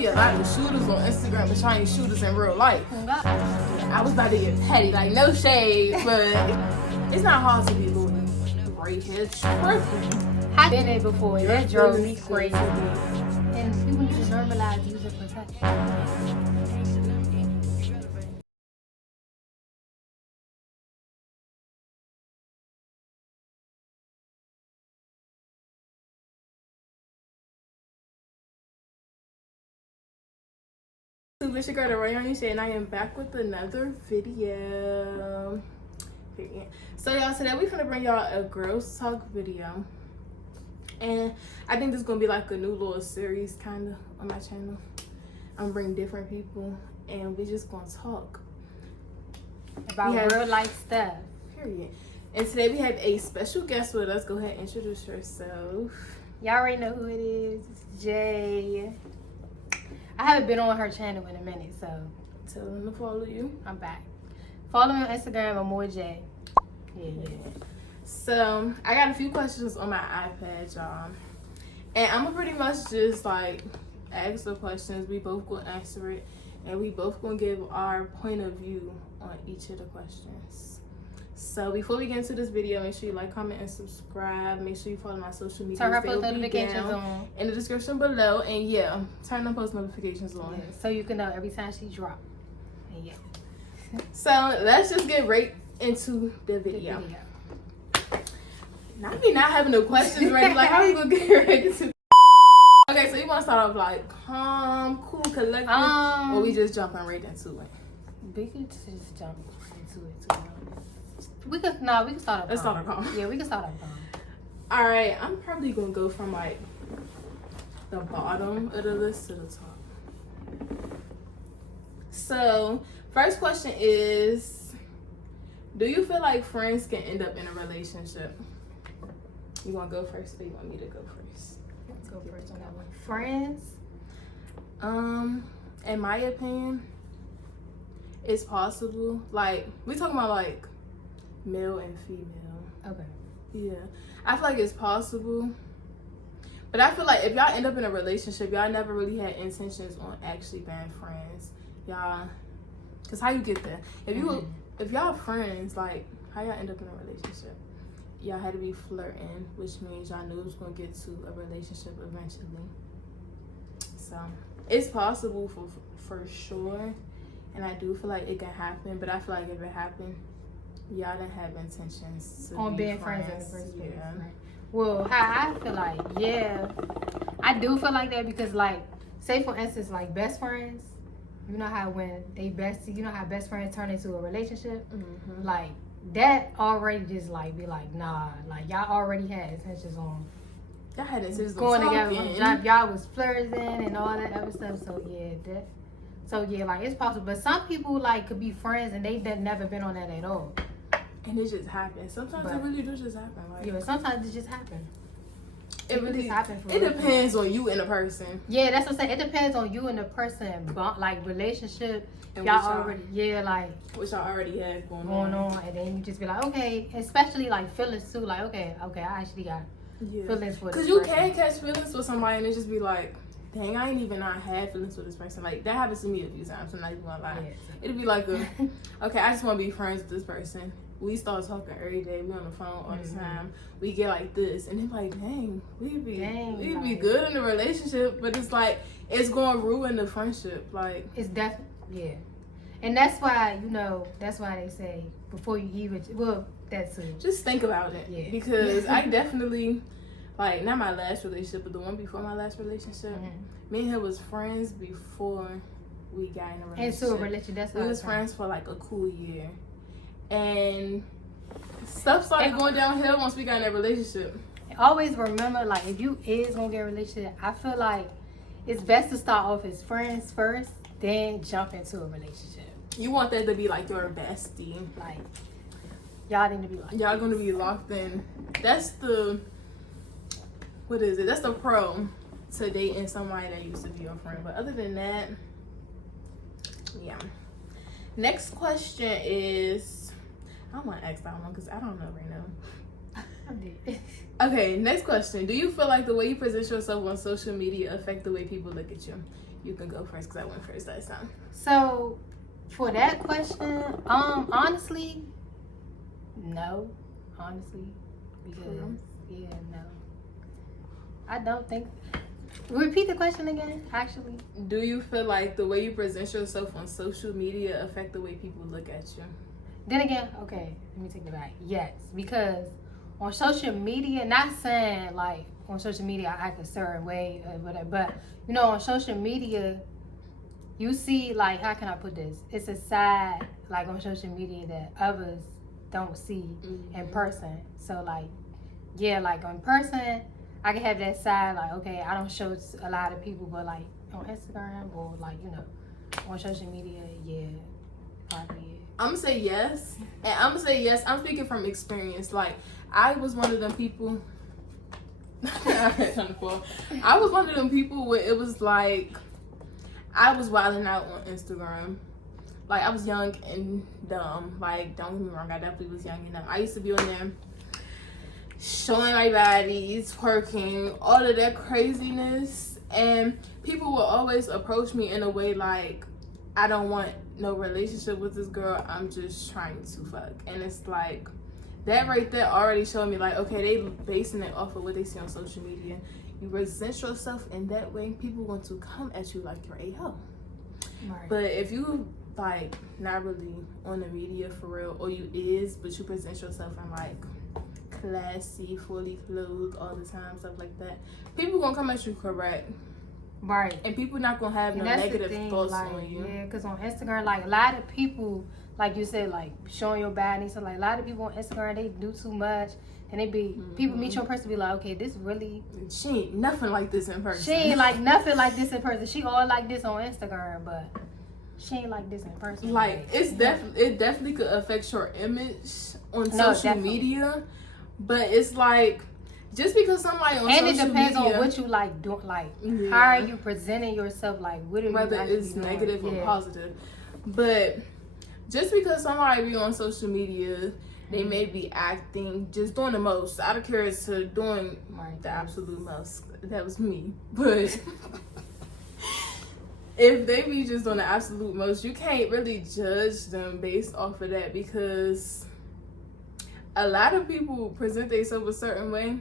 see a lot of shooters on Instagram but trying shooters in real life. I was about to get petty, like no shade, but it's not hard to be little right here. It's tripping. I've been there before. That drove me crazy. And people need to normalize using protection. It's your girl, the Real Yani Shay, and I am back with another video. So y'all, today we finna bring y'all a girls talk video, and I think this is gonna be like a new little series kind of on my channel. I'm gonna bring different people, and we just gonna talk about real life stuff. Period. And today we have a special guest with us. Go ahead, introduce yourself. Y'all already know who it is. It's Jay. I haven't been on her channel in a minute, so tell them to follow you. I'm back. Follow me on Instagram. I'm more Jay. Yeah. So I got a few questions on my iPad, y'all, and I'm gonna pretty much just like ask the questions. We both gonna answer it, and we both gonna give our point of view on each of the questions. So before we get into this video, make sure you like, comment, and subscribe. Make sure you follow my social media. Turn our post notifications on in the description below, and yeah, turn the post notifications on, yeah, so you can know every time she drop. And yeah. So let's just get right into the video. Now we not having no questions ready. Like, how we gonna get ready to? Okay, so you want to start off like calm, cool, collected, or we just jumping right into it? We can just jump into it too. We can start off. Let's start off calm. Yeah, we can start off calm. All right, I'm probably gonna go from like the bottom of the list to the top. So first question is, do you feel like friends can end up in a relationship? You want to go first, or you want me to go first? Let's go first on that one. Friends? In my opinion, it's possible. Like, we talking about like male and female. Okay. Yeah, I feel like it's possible. But I feel like if y'all end up in a relationship, y'all never really had intentions on actually being friends. Y'all, cause how you get there? If y'all friends, like how y'all end up in a relationship? Y'all had to be flirting, which means y'all knew it was gonna get to a relationship eventually. So it's possible for sure, and I do feel like it can happen. But I feel like if it happened, y'all didn't have intentions to on be being friends in the first place. Yeah. Right. Well, how I feel like, yeah, I do feel like that because, like, say for instance, like best friends. You know how when they bestie, you know how best friends turn into a relationship? Mm-hmm. Like, that already just, like, be like, nah. Like, y'all already had intentions on... Y'all had intentions going on together. Y'all was flirting and all that other stuff. So, yeah, like, it's possible. But some people, like, could be friends and they never been on that at all. And it just happens. Sometimes it really do just happen. Like, yeah, but sometimes it just happens. It really happens. It depends on you and the person. Yeah, that's what I'm saying. It depends on you and the person, like relationship. And y'all already, like what y'all already have going on, and then you just be like, okay, especially like feelings too. Like, okay, I actually got feelings for this person. Because you can catch feelings for somebody and it just be like, dang, I ain't even not had feelings for this person. Like, that happens to me a few times. I'm not even gonna lie. Yeah, it'd be like, okay, I just want to be friends with this person. We start talking every day. We on the phone all the time. We get like this, and then like, dang, we'd be good in the relationship, but it's like it's gonna ruin the friendship. Like, it's definitely and that's why that's why they say before you even that's it. Just think about it, because I definitely like not my last relationship, but the one before my last relationship. Me and him was friends before we got in a relationship. Into a relationship, that's we was friends for like a cool year. And stuff started going downhill once we got in that relationship. Always remember, like, if you is gonna get a relationship, I feel like it's best to start off as friends first, then jump into a relationship. You want that to be like your bestie. Like, y'all need to be like, y'all gonna be locked in. That's the, what is it? That's the pro to dating somebody that used to be your friend. But other than that, yeah. Next question is, I don't want to ask that one because I don't know right now. Okay, next question. Do you feel like the way you present yourself on social media affect the way people look at you? you can go first because I went first last time. So, for that question, honestly, no. Honestly, because no. I don't think. Repeat the question again. Actually, do you feel like the way you present yourself on social media affect the way people look at you? Then again, okay, let me take it back. Yes, because on social media, not saying like on social media I act a certain way or whatever, but you know, on social media, you see like, how can I put this? It's a side like on social media that others don't see in person. So like, yeah, like on person, I can have that side like, okay, I don't show it to a lot of people, but like on Instagram or like, you know, on social media, yeah, probably. I'm gonna say yes, and I'm gonna say yes. I'm speaking from experience. Like, I was one of them people. I was one of them people where it was like I was wilding out on Instagram. Like, I was young and dumb. Like, don't get me wrong, I definitely was young and dumb. I used to be on there showing my bodies, twerking, all of that craziness, and people will always approach me in a way like, I don't want no relationship with this girl, I'm just trying to fuck. And it's like, that right there already showed me like, okay, they basing it off of what they see on social media. You present yourself in that way, people want to come at you like you're a hoe. Right. But if you like not really on the media for real, or you is, but you present yourself in like classy, fully clothed all the time, stuff like that, people gonna come at you correct. Right. And people not gonna have no negative thoughts like, on you. Yeah, because on Instagram, like a lot of people, like you said, like showing your body. So like a lot of people on Instagram, they do too much. And they be, people meet you in person, be like, okay, this really. She ain't nothing like this in person. She ain't like nothing like this in person. She all like this on Instagram, but she ain't like this in person. Like, it's it definitely could affect your image on social media. But it's like, just because somebody on social media, and it depends on what you like doing, like how are you presenting yourself, like what are whether you it's negative or positive. But just because somebody be on social media, they may be acting, just doing the most. I don't care as to doing the absolute most. That was me. But if they be just doing the absolute most, you can't really judge them based off of that, because a lot of people present themselves a certain way,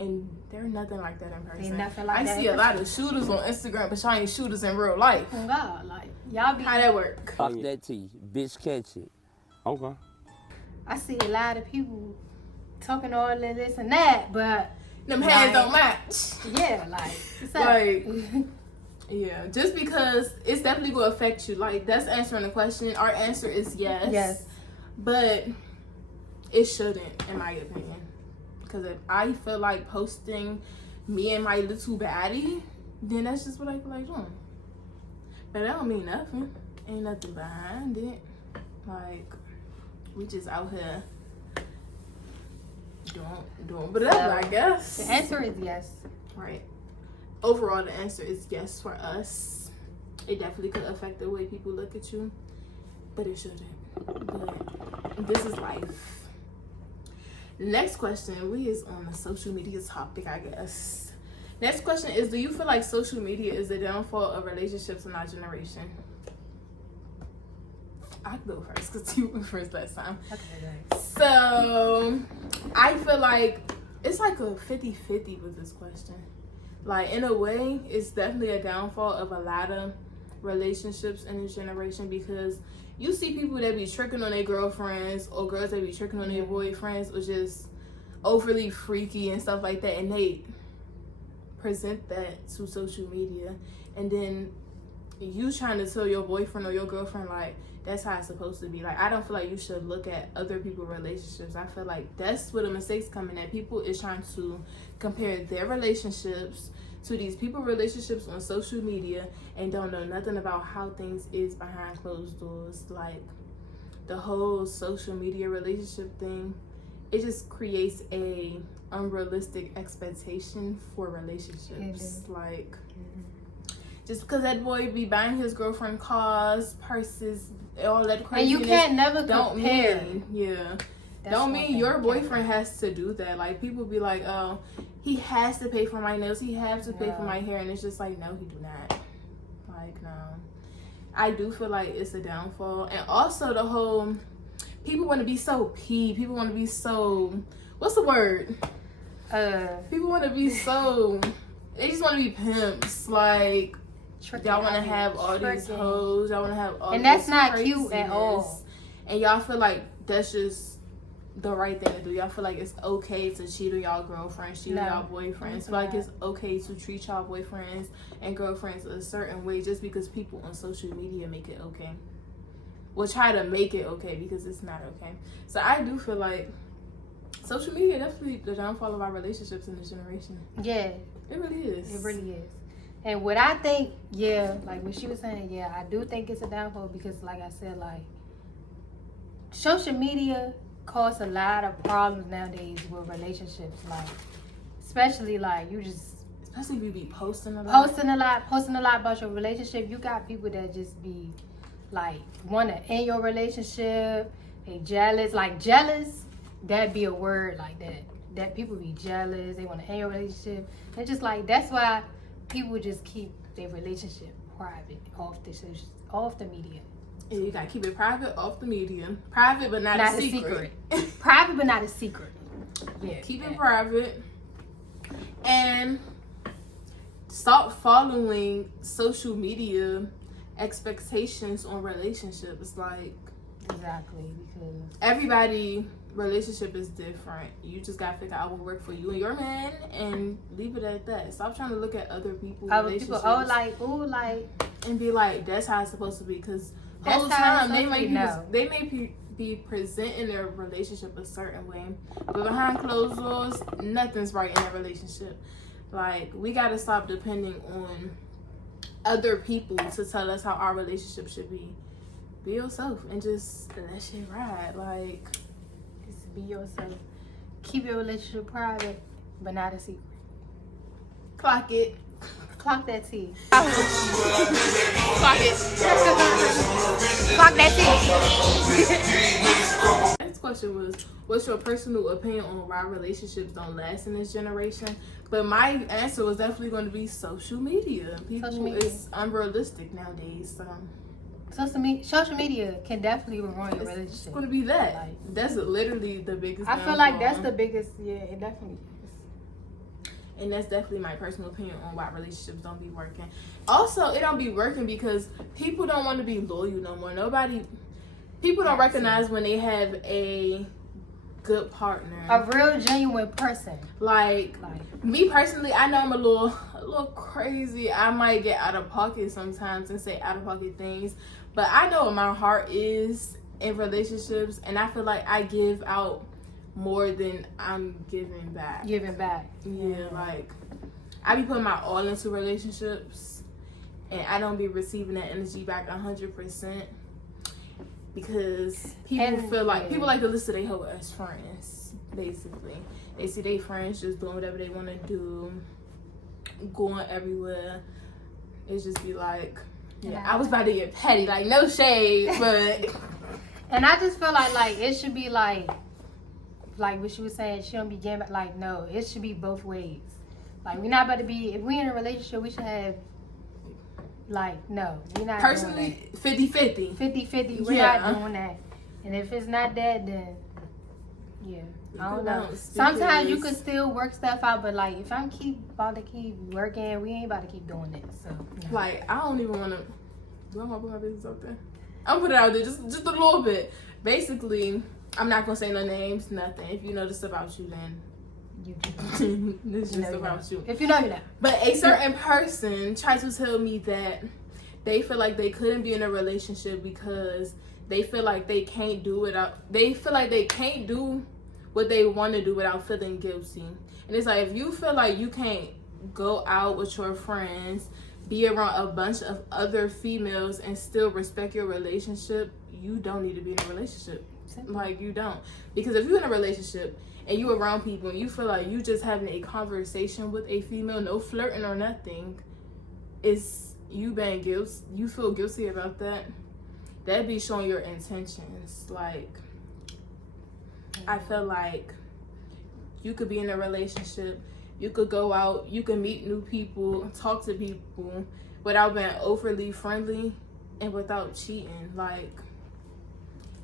and they're nothing like that in person. Like I see a lot of shooters on Instagram, but y'all ain't shooters in real life. Oh God, like y'all be. How that work? Fuck that tea, bitch, catch it. Okay. I see a lot of people talking all of this and that, but them hands don't match. Yeah, like yeah, just because it's definitely gonna affect you. Like, that's answering the question. Our answer is yes. Yes. But it shouldn't, in my opinion. Because if I feel like posting me and my little baddie, then that's just what I feel like doing. But that don't mean nothing. Ain't nothing behind it. Like, we just out here doing whatever, I guess. The answer is yes. Right. Overall, the answer is yes for us. It definitely could affect the way people look at you, but it shouldn't. But this is life. Next question, we is on the social media topic, I guess. Next question is, do you feel like social media is the downfall of relationships in our generation? I can go first because you went first last time. Okay. So, I feel like it's like a 50-50 with this question. Like, in a way, it's definitely a downfall of a lot of relationships in this generation, because you see people that be tricking on their girlfriends, or girls that be tricking on their boyfriends, or just overly freaky and stuff like that, and they present that to social media, and then you trying to tell your boyfriend or your girlfriend like that's how it's supposed to be. Like, I don't feel like you should look at other people's relationships. I feel like that's where the mistakes coming at. People is trying to compare their relationships to these people relationships on social media and don't know nothing about how things is behind closed doors. Like, the whole social media relationship thing, it just creates a unrealistic expectation for relationships. Like, just because that boy be buying his girlfriend cars, purses, all that craziness, and you can't never compare. Don't mean your boyfriend has to do that. Like, people be like, oh, he has to pay for my nails, he has to pay for my hair, and it's just like, no, he do not. Like, no. I do feel like it's a downfall. And also the whole, people want to be so people want to be so, what's the word? People want to be so, they just want to be pimps. Like, y'all want to have all these hoes, y'all want to have all and this that's not craziness. cute at all. And y'all feel like that's just the right thing to do. Y'all feel like it's okay to cheat on y'all girlfriends, cheat on y'all boyfriends. Feel like it's okay to treat y'all boyfriends and girlfriends a certain way just because people on social media make it okay. Well, try to make it okay because it's not okay. So I do feel like social media definitely the downfall of our relationships in this generation. Yeah. It really is. It really is. And what I think, like what she was saying, I do think it's a downfall because, like I said, like, social media cause a lot of problems nowadays with relationships. Like, especially, like, especially if you be posting a lot about your relationship. You got people that just be, like, want to end your relationship. They jealous. Like, jealous, that'd be a word like that. That people be jealous. They want to end your relationship. And just, like, that's why people just keep their relationship private off the media. And you gotta keep it private off the media. Private but not a secret. Private but not a secret. Yeah. Keep it private. And stop following social media expectations on relationships. Like, exactly, because everybody relationship is different. You just gotta figure out what work for you and your man and leave it at that. Stop trying to look at other people's relationships. And be like, that's how it's supposed to be. Because the whole time they may be presenting their relationship a certain way, but behind closed doors, nothing's right in their relationship. Like, we gotta stop depending on other people to tell us how our relationship should be. Be yourself and just let shit ride. Like, just be yourself. Keep your relationship private, but not a secret. Clock it. Clock that T. Clock it. Clock that T. Next question was, what's your personal opinion on why relationships don't last in this generation? But my answer was definitely going to be social media. It's unrealistic nowadays. Social media can definitely ruin your relationship. It's going to be that. Like, that's literally the biggest. I feel like that's the biggest. Yeah, it definitely is. And that's definitely my personal opinion on why relationships don't be working. Also, it don't be working because people don't want to be loyal no more. People don't recognize when they have a good partner. A real, genuine person. Like me personally, I know I'm a little crazy. I might get out of pocket sometimes and say out of pocket things. But I know what my heart is in relationships. And I feel like I give out more than I'm giving back. Yeah, like, I be putting my all into relationships, and I don't be receiving that energy back 100% because people like to listen to their hoe as friends. Basically, they see their friends just doing whatever they want to do, going everywhere. It just be like, I was about to get petty, like, no shade, but. And I just feel like it should be like what she was saying, she don't be getting back. Like, no, it should be both ways. Like, we're not about to be, if we in a relationship, we should have, like, no, we're not personally, 50-50. 50-50, we're not doing that. And if it's not that, then, I don't know. Sometimes you can still work stuff out, but, like, if I'm about to keep working, we ain't about to keep doing it, so. No. Like, I don't even want to, do I want to put my business out there? I'm putting it out there just a little bit. Basically, I'm not gonna say no names, nothing. If you know this about you, then this is just about you. If you know, you know. But a certain person tried to tell me that they feel like they couldn't be in a relationship because they feel like they can't do what they want to do without feeling guilty. And it's like, if you feel like you can't go out with your friends, be around a bunch of other females and still respect your relationship, you don't need to be in a relationship. Like, you don't. Because if you're in a relationship and you around people and you feel like you just having a conversation with a female, no flirting or nothing, it's you being guilty. You feel guilty about that. That'd be showing your intentions. Like, I feel like you could be in a relationship, you could go out, you can meet new people, talk to people without being overly friendly and without cheating. Like,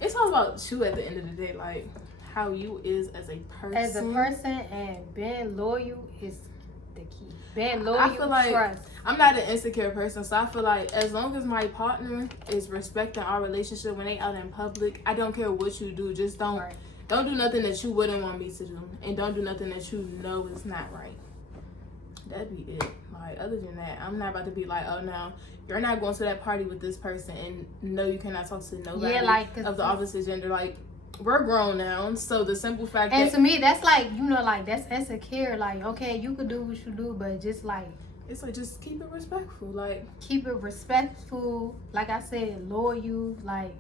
it's all about you at the end of the day, like how you is as a person. As a person, and being loyal is the key. Being loyal, I feel like trust. I'm not an insecure person, so I feel like as long as my partner is respecting our relationship when they out in public, I don't care what you do. Just don't do nothing that you wouldn't want me to do, and don't do nothing that you know is not right. That'd be it. Like, other than that, I'm not about to be like, oh no, you're not going to that party with this person, and no, you cannot talk to nobody of the opposite gender. Like, we're grown now, so the simple fact and that, to me, that's like, you know, like, that's insecure. Like, okay, you could do what you do, but just like, it's like, just keep it respectful. Like, keep it respectful. Like I said, loyal. Like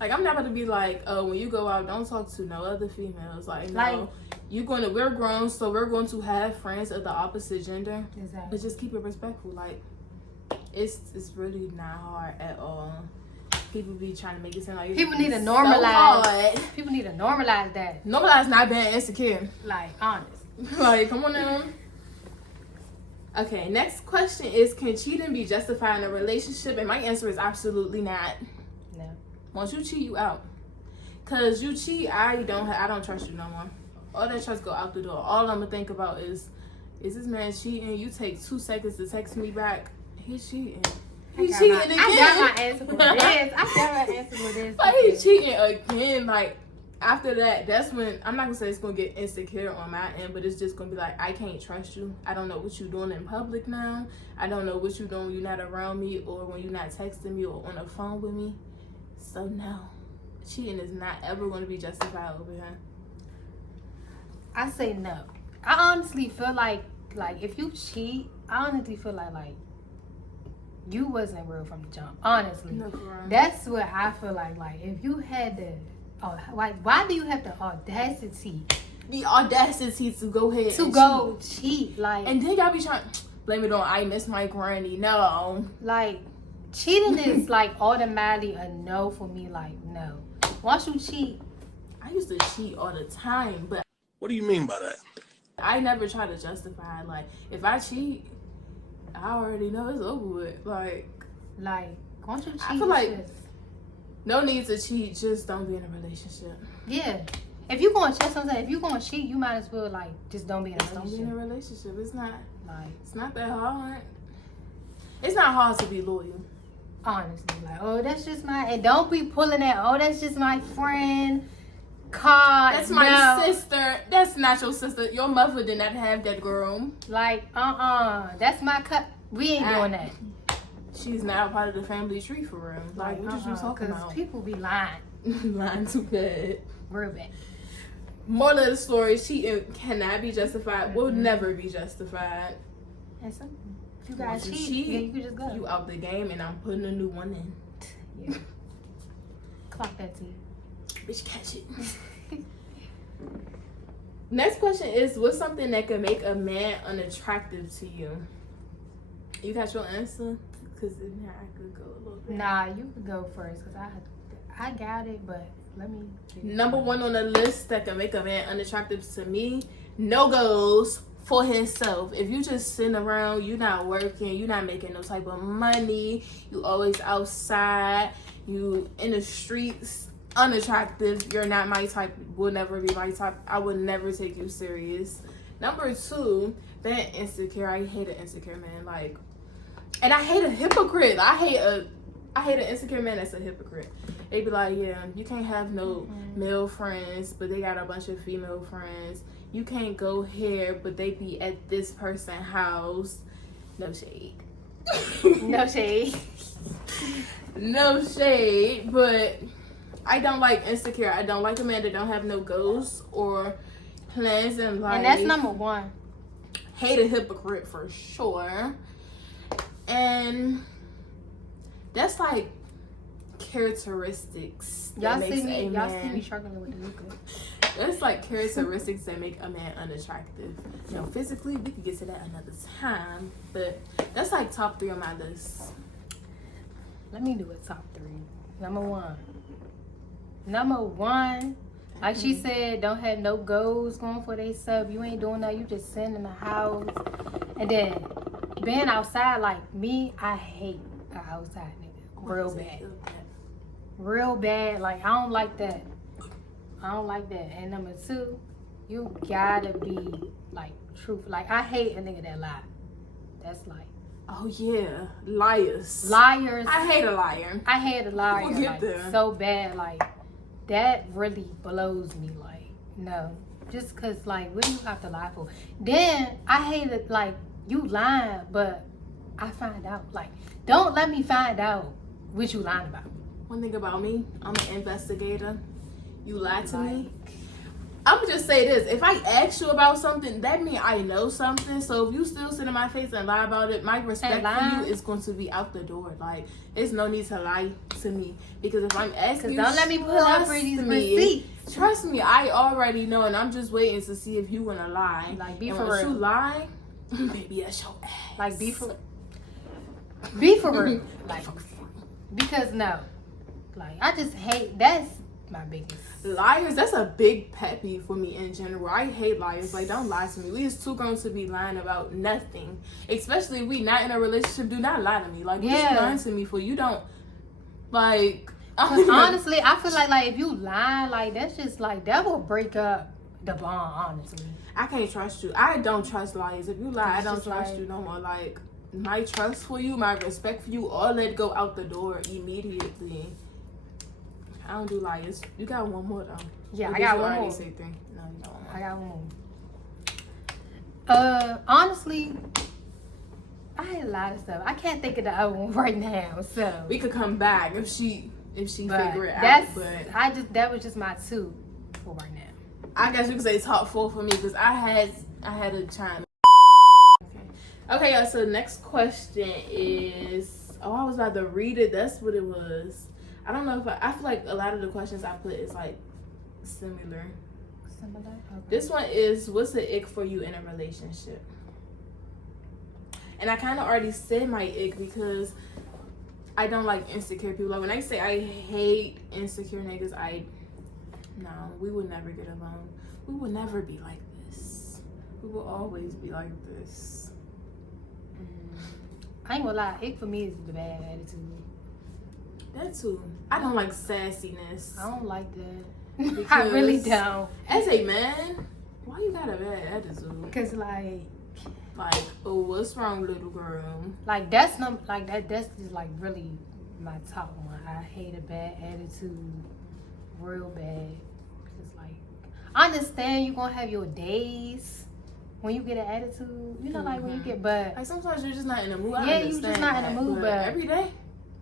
I'm not about to be like, oh, when you go out, don't talk to no other females. Like, no, we're grown, so we're going to have friends of the opposite gender. Exactly. But just keep it respectful. Like, it's really not hard at all. People be trying to make it sound like people need to normalize. People need to normalize that. Normalize not being insecure. Like, honest. Like, come on now. Okay, next question is, can cheating be justified in a relationship? And my answer is absolutely not. No. Once you cheat, you out. Cause you cheat, I don't trust you no more. All that trust go out the door. All I'm gonna think about is this man cheating? You take 2 seconds to text me back. He's cheating. He's cheating again. I got my answer for this. Like, he's cheating again. Like, after that, that's when, I'm not gonna say it's gonna get insecure on my end, but it's just gonna be like, I can't trust you. I don't know what you're doing in public now. I don't know what you're doing when you're not around me, or when you're not texting me, or on the phone with me. So no, cheating is not ever gonna be justified over here. I say no. I honestly feel like if you cheat, I honestly feel like you wasn't real from the jump. Honestly, No, that's what I feel like. Like, if you had the, why do you have the audacity? The audacity to go ahead to and go cheat? Like, and then y'all be trying blame it on I miss my granny. No, like, cheating is like automatically a no for me. Like, no. Once you cheat, I used to cheat all the time, but What do you mean by that? I never try to justify it. Like, if I cheat, I already know it's over with. Like, once you cheat, I feel like no need to cheat. Just don't be in a relationship. Yeah. If you gonna cheat, sometimes if you gonna cheat, you might as well just don't be in a Just relationship. don't be in a relationship. It's not that hard. hard. It's not hard to be loyal. Honestly, oh, that's just and don't be pulling that, oh, that's just my friend. God, That's my sister. That's not your sister. Your mother did not have that girl. That's my cut. We ain't doing that. She's now part of the family tree for real. Like, what you talking about? People be lying. Lying too bad. Real bad. Moral of the story, cheating cannot be justified. Will never be justified. And so, if you guys Once cheat, you you can just go. You out the game, and I'm putting a new one in. Yeah. Clock that T. Bitch, catch it. Next question is, what's something that could make a man unattractive to you? You got your answer? Because then I could go a little bit. Nah, you could go first because I got it, but let me. Number 1 on the list that can make a man unattractive to me, no goals for himself. If you just sitting around, you not working, you not making no type of money, you always outside, you in the streets, unattractive, you're not my type, will never be my type. I would never take you serious. Number 2, being insecure. I hate an insecure man. Like, and I hate a hypocrite. I hate an insecure man that's a hypocrite. They be like, yeah, you can't have no male friends, but they got a bunch of female friends. You can't go here, but they be at this person's house. No shade. No shade. No shade, but I don't like insecure. I don't like a man that don't have no goals or plans in life. And that's number 1. Hate a hypocrite for sure. And that's like characteristics that makes a y'all see man. me struggling with the liquor. That's like characteristics that make a man unattractive. You know, physically, we could get to that another time, but that's like top 3 on my list. Let me do a top 3. Number 1, like she said, don't have no goals going for they sub. You ain't doing that. You just sitting in the house. And then being outside, like me, I hate an outside nigga. Real bad. Real bad. Like, I don't like that. I don't like that. And number two, you gotta be, like, truthful. Like, I hate a nigga that lie. That's like... Oh, yeah. Liars. Liars. I hate a liar. I hate a liar, We'll get like, there. so bad. Like, that really blows me. Like, no. Just because, like, what do you have to lie for? Then, I hate it, like, you lying, but I find out. Like, don't let me find out what you lying about. One thing about me, I'm an investigator. You lie to me. I'm gonna just say this. If I ask you about something, that means I know something. So if you still sit in my face and lie about it, my respect for you is going to be out the door. Like, there's no need to lie to me. Because if I'm asking you, don't let me pull up for these receipts. Trust me, I already know, and I'm just waiting to see if you wanna lie. Like, be and for once real. you lie, baby, that's your ass. Like, be for real. Like, because no. Like, I just hate, that's my biggest. Liars, that's a big pet peeve for me in general. I hate liars. Like, don't lie to me. We is too grown to be lying about nothing. Especially if we not in a relationship. Do not lie to me. Like, what you lying to me for? You don't, like... honestly, I feel like if you lie, like, that's just, like, that will break up the bond, honestly. I can't trust you. I don't trust liars. If you lie, I don't just trust like- you no more. Like, my trust for you, my respect for you, all that go out the door immediately. I don't do liars. You got one more, though. Yeah, Or I did got you one already more. say three? No, you got one more. I got one more. Honestly, I had a lot of stuff. I can't think of the other one right now, so. We could come back if she figure it out. That's, But that was just my two for right now. I guess you could say top four for me because I had a chime. Okay, y'all. So next question is, I was about to read it. That's what it was. I don't know if I feel like a lot of the questions I put is like similar. Similar? Okay. This one is, what's the ick for you in a relationship? And I kind of already said my ick because I don't like insecure people. Like, when I say I hate insecure niggas, no, we would never get along. We will never be like this. We will always be like this. I ain't gonna lie, ick for me is the bad attitude. That too. I don't like sassiness. I don't like that. I really don't. As a man, why you got a bad attitude? Cause like, oh, what's wrong, little girl? like that's just like really my top one. I hate a bad attitude, real bad. Cause like, I understand you gonna have your days when you get an attitude, you know, like when you get, but like sometimes you're just not in the mood. yeah, you just not in the mood, but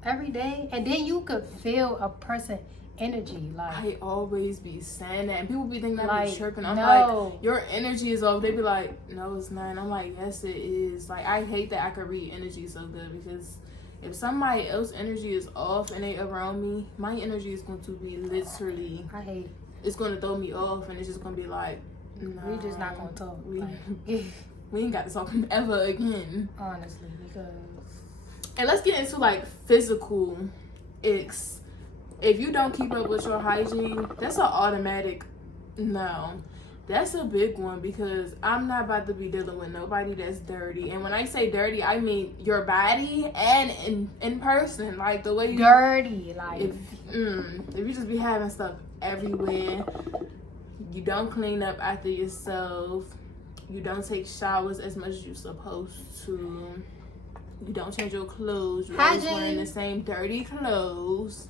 every day, and then you could feel a person energy. Like, I always be saying that, and people be thinking I like, be tripping. I'm no. like, your energy is off. They be like, no, it's not. And I'm like, yes, it is. Like, I hate that I could read energy so good, because if somebody else's energy is off and they around me, my energy is going to be literally, it's going to throw me off, and it's just going to be like, no, we just not going to talk. We ain't got to talk ever again. Honestly, because. And let's get into like physical icks. If you don't keep up with your hygiene, that's an automatic no. That's a big one, because I'm not about to be dealing with nobody that's dirty. And when I say dirty, I mean your body and in person, like the way you dirty, like if you just be having stuff everywhere, you don't clean up after yourself, you don't take showers as much as you're supposed to, you don't change your clothes, you're always wearing the same dirty clothes.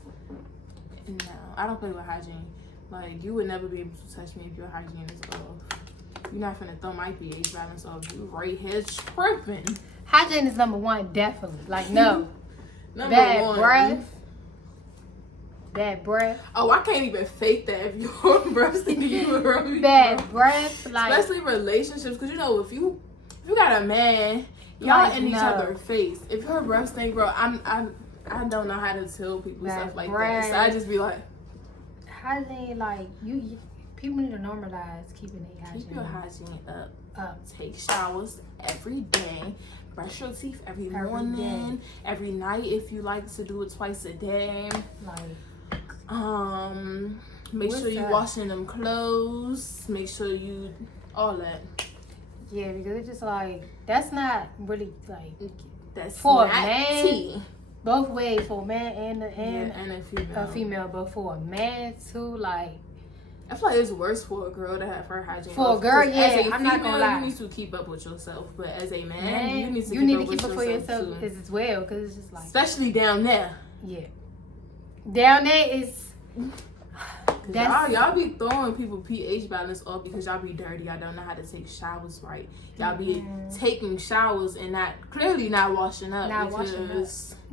No, I don't play with hygiene. Like, you would never be able to touch me if your hygiene is off. You're not finna throw my pH balance off. You right here tripping. Hygiene is number one, definitely. Like, no. Number one. Bad breath. Oh, I can't even fake that if your breath stinks. You around me. Bad breath. Like, especially relationships, because you know, if you got a man, y'all in each other's face. If your breath stink, bro, I don't know how to tell people stuff like that. So I just be like, hygiene, like people need to normalize keeping their hygiene. Keep your hygiene up. Take showers every day. Brush your teeth every morning, every night if you like to do it twice a day. Like, make sure you washing them clothes. Make sure you all that. Yeah, because it's just like, that's not really like That's for a not man. tea. Both ways, for a man and a a female, but for a man too, like, I feel like it's worse for a girl to have her hygiene. For a girl, yeah, as a I'm not gonna lie. You need to keep up with yourself, but as a man, you need to keep up for yourself too. as well, because it's just like, especially down there. Yeah, down there is. Y'all be throwing people pH balance off because y'all be dirty. Y'all don't know how to take showers right. Y'all be taking showers and clearly not washing up.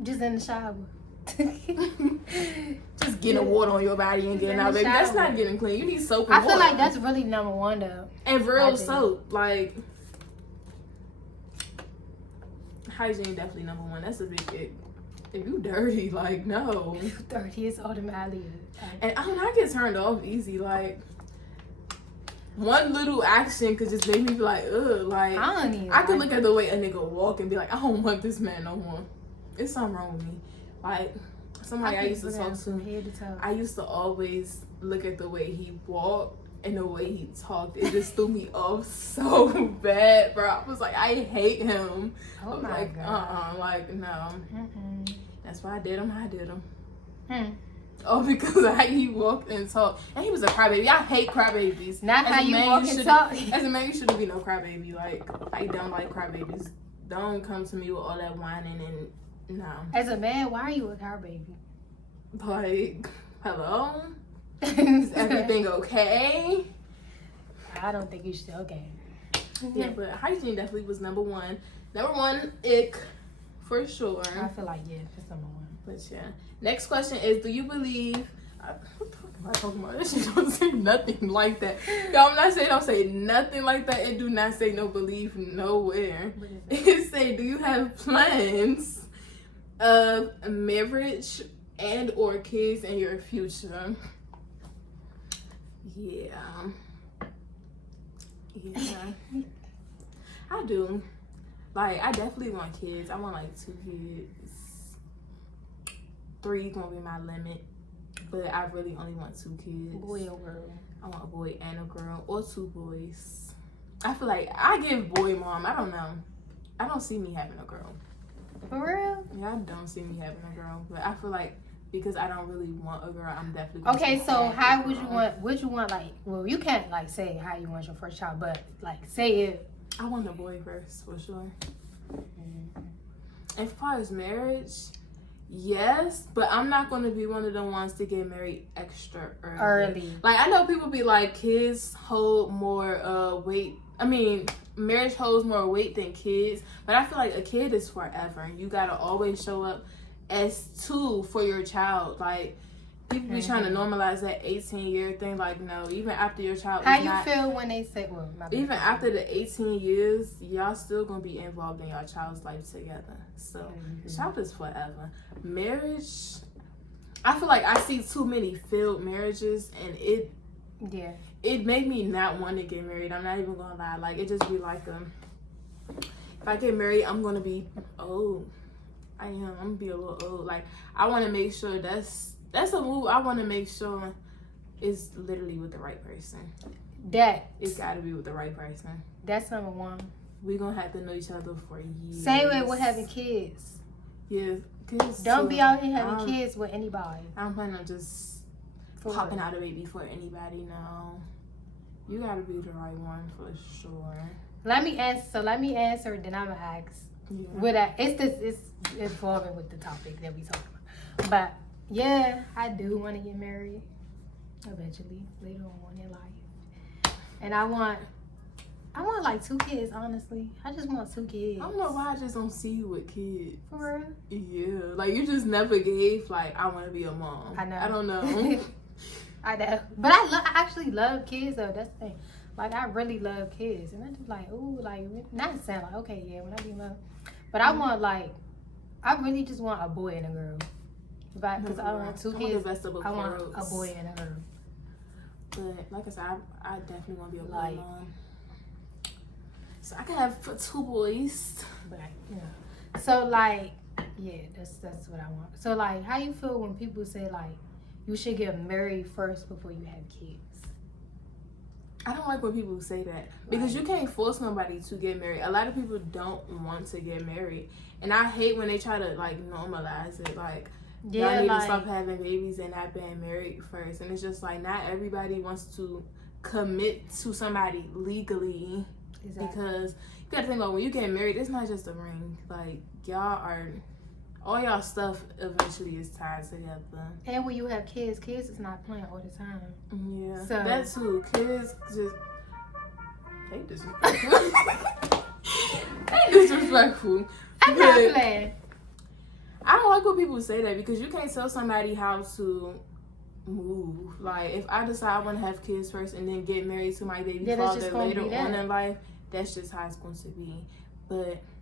Just in the shower. Just getting water on your body and getting out, baby. That's not getting clean. You need soap and I feel water. like that's really number one though. And real soap. Like, hygiene definitely number one. That's a big ick. If you dirty, like, no. If you dirty, it's automatically. And I get turned off easy. Like, one little action could just make me be like, ugh. Like, I could look at the way a nigga walk and be like, I don't want this man no more. It's something wrong with me. Like, somebody I used to talk to, I used to always look at the way he walked and the way he talked. It just threw me off so bad, bro. I was like, I hate him. Oh my like, God. Like, no. That's why I did him how I did him. Oh, because of how he walked and talked. And he was a crybaby. I hate crybabies. Not how you walk and talk. As a man, you shouldn't be no crybaby. Like, I don't like crybabies. Don't come to me with all that whining and no. As a man, why are you a crybaby? Like, hello? Is everything okay? I don't think you should. Okay. Yeah, but hygiene definitely was number one. Number one, ick, for sure. I feel like, yeah, it's number one. But yeah. Next question is, do you believe... what the fuck am I talking about? She don't say nothing like that. Y'all, I'm not saying don't say nothing like that. It do not say no belief nowhere. It say, do you have plans of marriage and or kids in your future? Yeah. I do. Like, I definitely want kids. I want like 2 kids. 3 gonna be my limit, but I really only want 2 kids. Boy or girl? I want a boy and a girl, or 2 boys. I feel like I give boy mom. I don't know. I don't see me having a girl. For real? Yeah, I don't see me having a girl, but I feel like because I don't really want a girl, I'm definitely gonna okay. So how would you want? Would you want like? Well, you can't like say how you want your first child, but like say it. I want a boy first for sure. As far as marriage, yes, but I'm not going to be one of the ones to get married extra early. Like, I know people be like, kids hold more weight. I mean, marriage holds more weight than kids, but I feel like a kid is forever. You got to always show up as 2 for your child. Like, people be trying to normalize that 18-year thing. Like, no, even after your child how you feel when they say, well, even after the 18 years, y'all still gonna be involved in your child's life together. So child is forever. Marriage, I feel like I see too many failed marriages, and it made me not want to get married. I'm not even gonna lie. Like, it just be like if I get married, I'm gonna be old. I'm gonna be a little old. Like, I want to make sure that's a move. I want to make sure it's literally with the right person. It's got to be with the right person. That's number one. We're going to have to know each other for years. Same way with having kids. Yeah. Kids don't be out here having kids with anybody. I don't plan on just popping out a baby for anybody, no. You got to be the right one for sure. Let me answer, then I'm going to ask. Yeah. It's involving with the topic that we talking about. But yeah, I do want to get married eventually, later on in life. And I want like 2 kids, honestly. I just want 2 kids. I don't know why I just don't see you with kids. For real? Yeah. Like, you just never gave, like, I want to be a mom. I know. I don't know. I know. But I actually love kids, though. That's the thing. Like, I really love kids. And I'm just like, ooh, like, not saying like, okay, yeah, when I be love. But I want, like, I really just want a boy and a girl. Because I want 2 kids. I want a boy and a girl. But like I said, I definitely want to be a boy mom. So I can have 2 boys. But so like, yeah, that's what I want. So like, how you feel when people say like you should get married first before you have kids? I don't like when people say that because you can't force nobody to get married. A lot of people don't want to get married, and I hate when they try to like normalize it. Like, y'all need to stop having babies and not being married first. And it's just like not everybody wants to commit to somebody legally. Exactly. Because you gotta think about when you get married, it's not just a ring. Like all y'all stuff eventually is tied together. And when you have kids is not playing all the time. Yeah. So that too. Kids just they disrespectful. They disrespectful. I'm not playing. I don't like when people say that because you can't tell somebody how to move. Like, if I decide I want to have kids first and then get married to my baby father later on in life, that's just how it's going to be.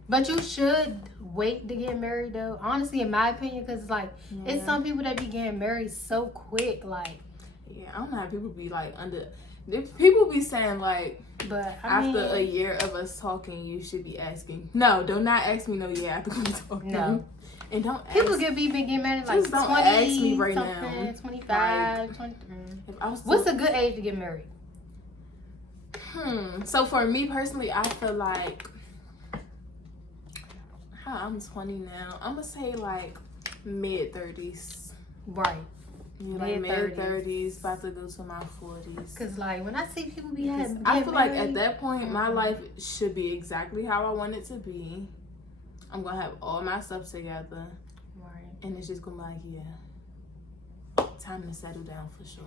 But you should wait to get married, though. Honestly, in my opinion, because like it's some people that be getting married so quick. Like, yeah, I don't know how people be like people be saying like, but after a year of us talking, you should be asking. No, do not ask me no year after we talking. No. And don't people been getting married like 20 don't ask me right something, now. 25, like, 23. What's a good age to get married? So for me personally, I feel like I'm 20 now. I'm gonna say like mid-30s. Right. Yeah, like mid-30s, about to go to my 40s. Cause like when I see people be having, I feel like at that point, my life should be exactly how I want it to be. I'm gonna have all my stuff together, right? And it's just gonna be like, yeah, time to settle down for sure.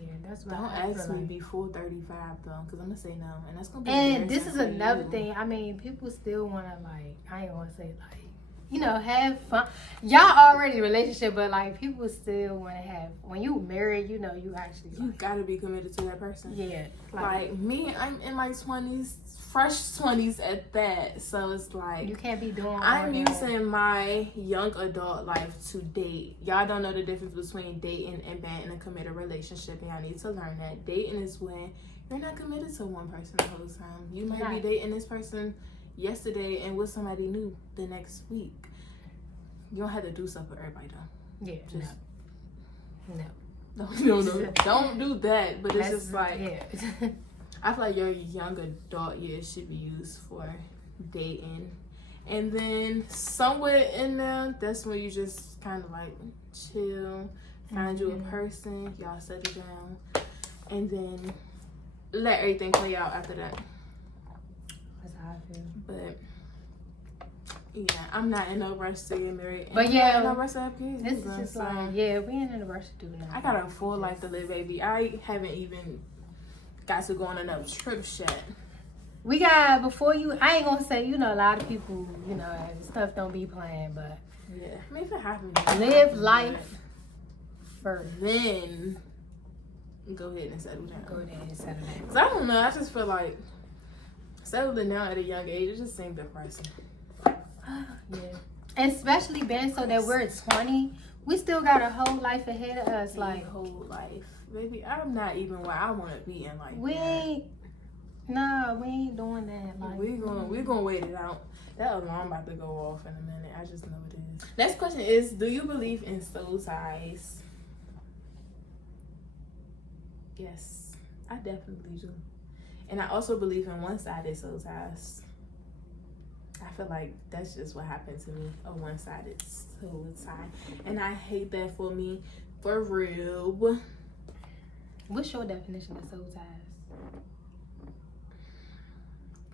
Yeah, that's what. Don't ask me before 35 though, cause I'm gonna say no, and that's gonna be. And this is another thing. I mean, people still wanna like. I ain't wanna say like, you know, have fun. Y'all already in a relationship, but like people still wanna have. When you married, you know, you actually. You gotta be committed to that person. Yeah. Like me, I'm in my 20s. Fresh 20s at that, so it's like you can't be doing. I'm using my young adult life to date. Y'all don't know the difference between dating and being in a committed relationship, and y'all need to learn that. Dating is when you're not committed to one person the whole time. You might be dating this person yesterday and with somebody new the next week. You don't have to do stuff with everybody though. Yeah, just no. Don't do that. But it's just like. Yeah. I feel like your young adult years should be used for dating. And then somewhere in there, that's when you just kind of like chill, find you a person, y'all settle down, and then let everything play out after that. That's how I feel. But yeah, I'm not in no rush to get married. But yeah, no rush to have kids. This is just like, yeah, we ain't in a rush to do that. I got a full life to live, baby. I haven't even got to go on enough trips yet. We got, before you, I ain't gonna say, you know, a lot of people, you know, stuff don't be planned, but yeah, I mean, if it happens, live life first. Then go ahead and settle down. Go ahead and settle down. Cause I don't know, I just feel like settling down at a young age, it just seems depressing. Yeah. And especially being so that we're 20, we still got a whole life ahead of us. Like, whole life. Baby, I'm not even where I want to be in life. We ain't doing that. Like, we're gonna wait it out. That alarm about to go off in a minute. I just know it is. Next question is, do you believe in soul ties? Yes, I definitely do. And I also believe in one-sided soul ties. I feel like that's just what happened to me, a one-sided soul tie. And I hate that for me, for real. What's your definition of soul ties?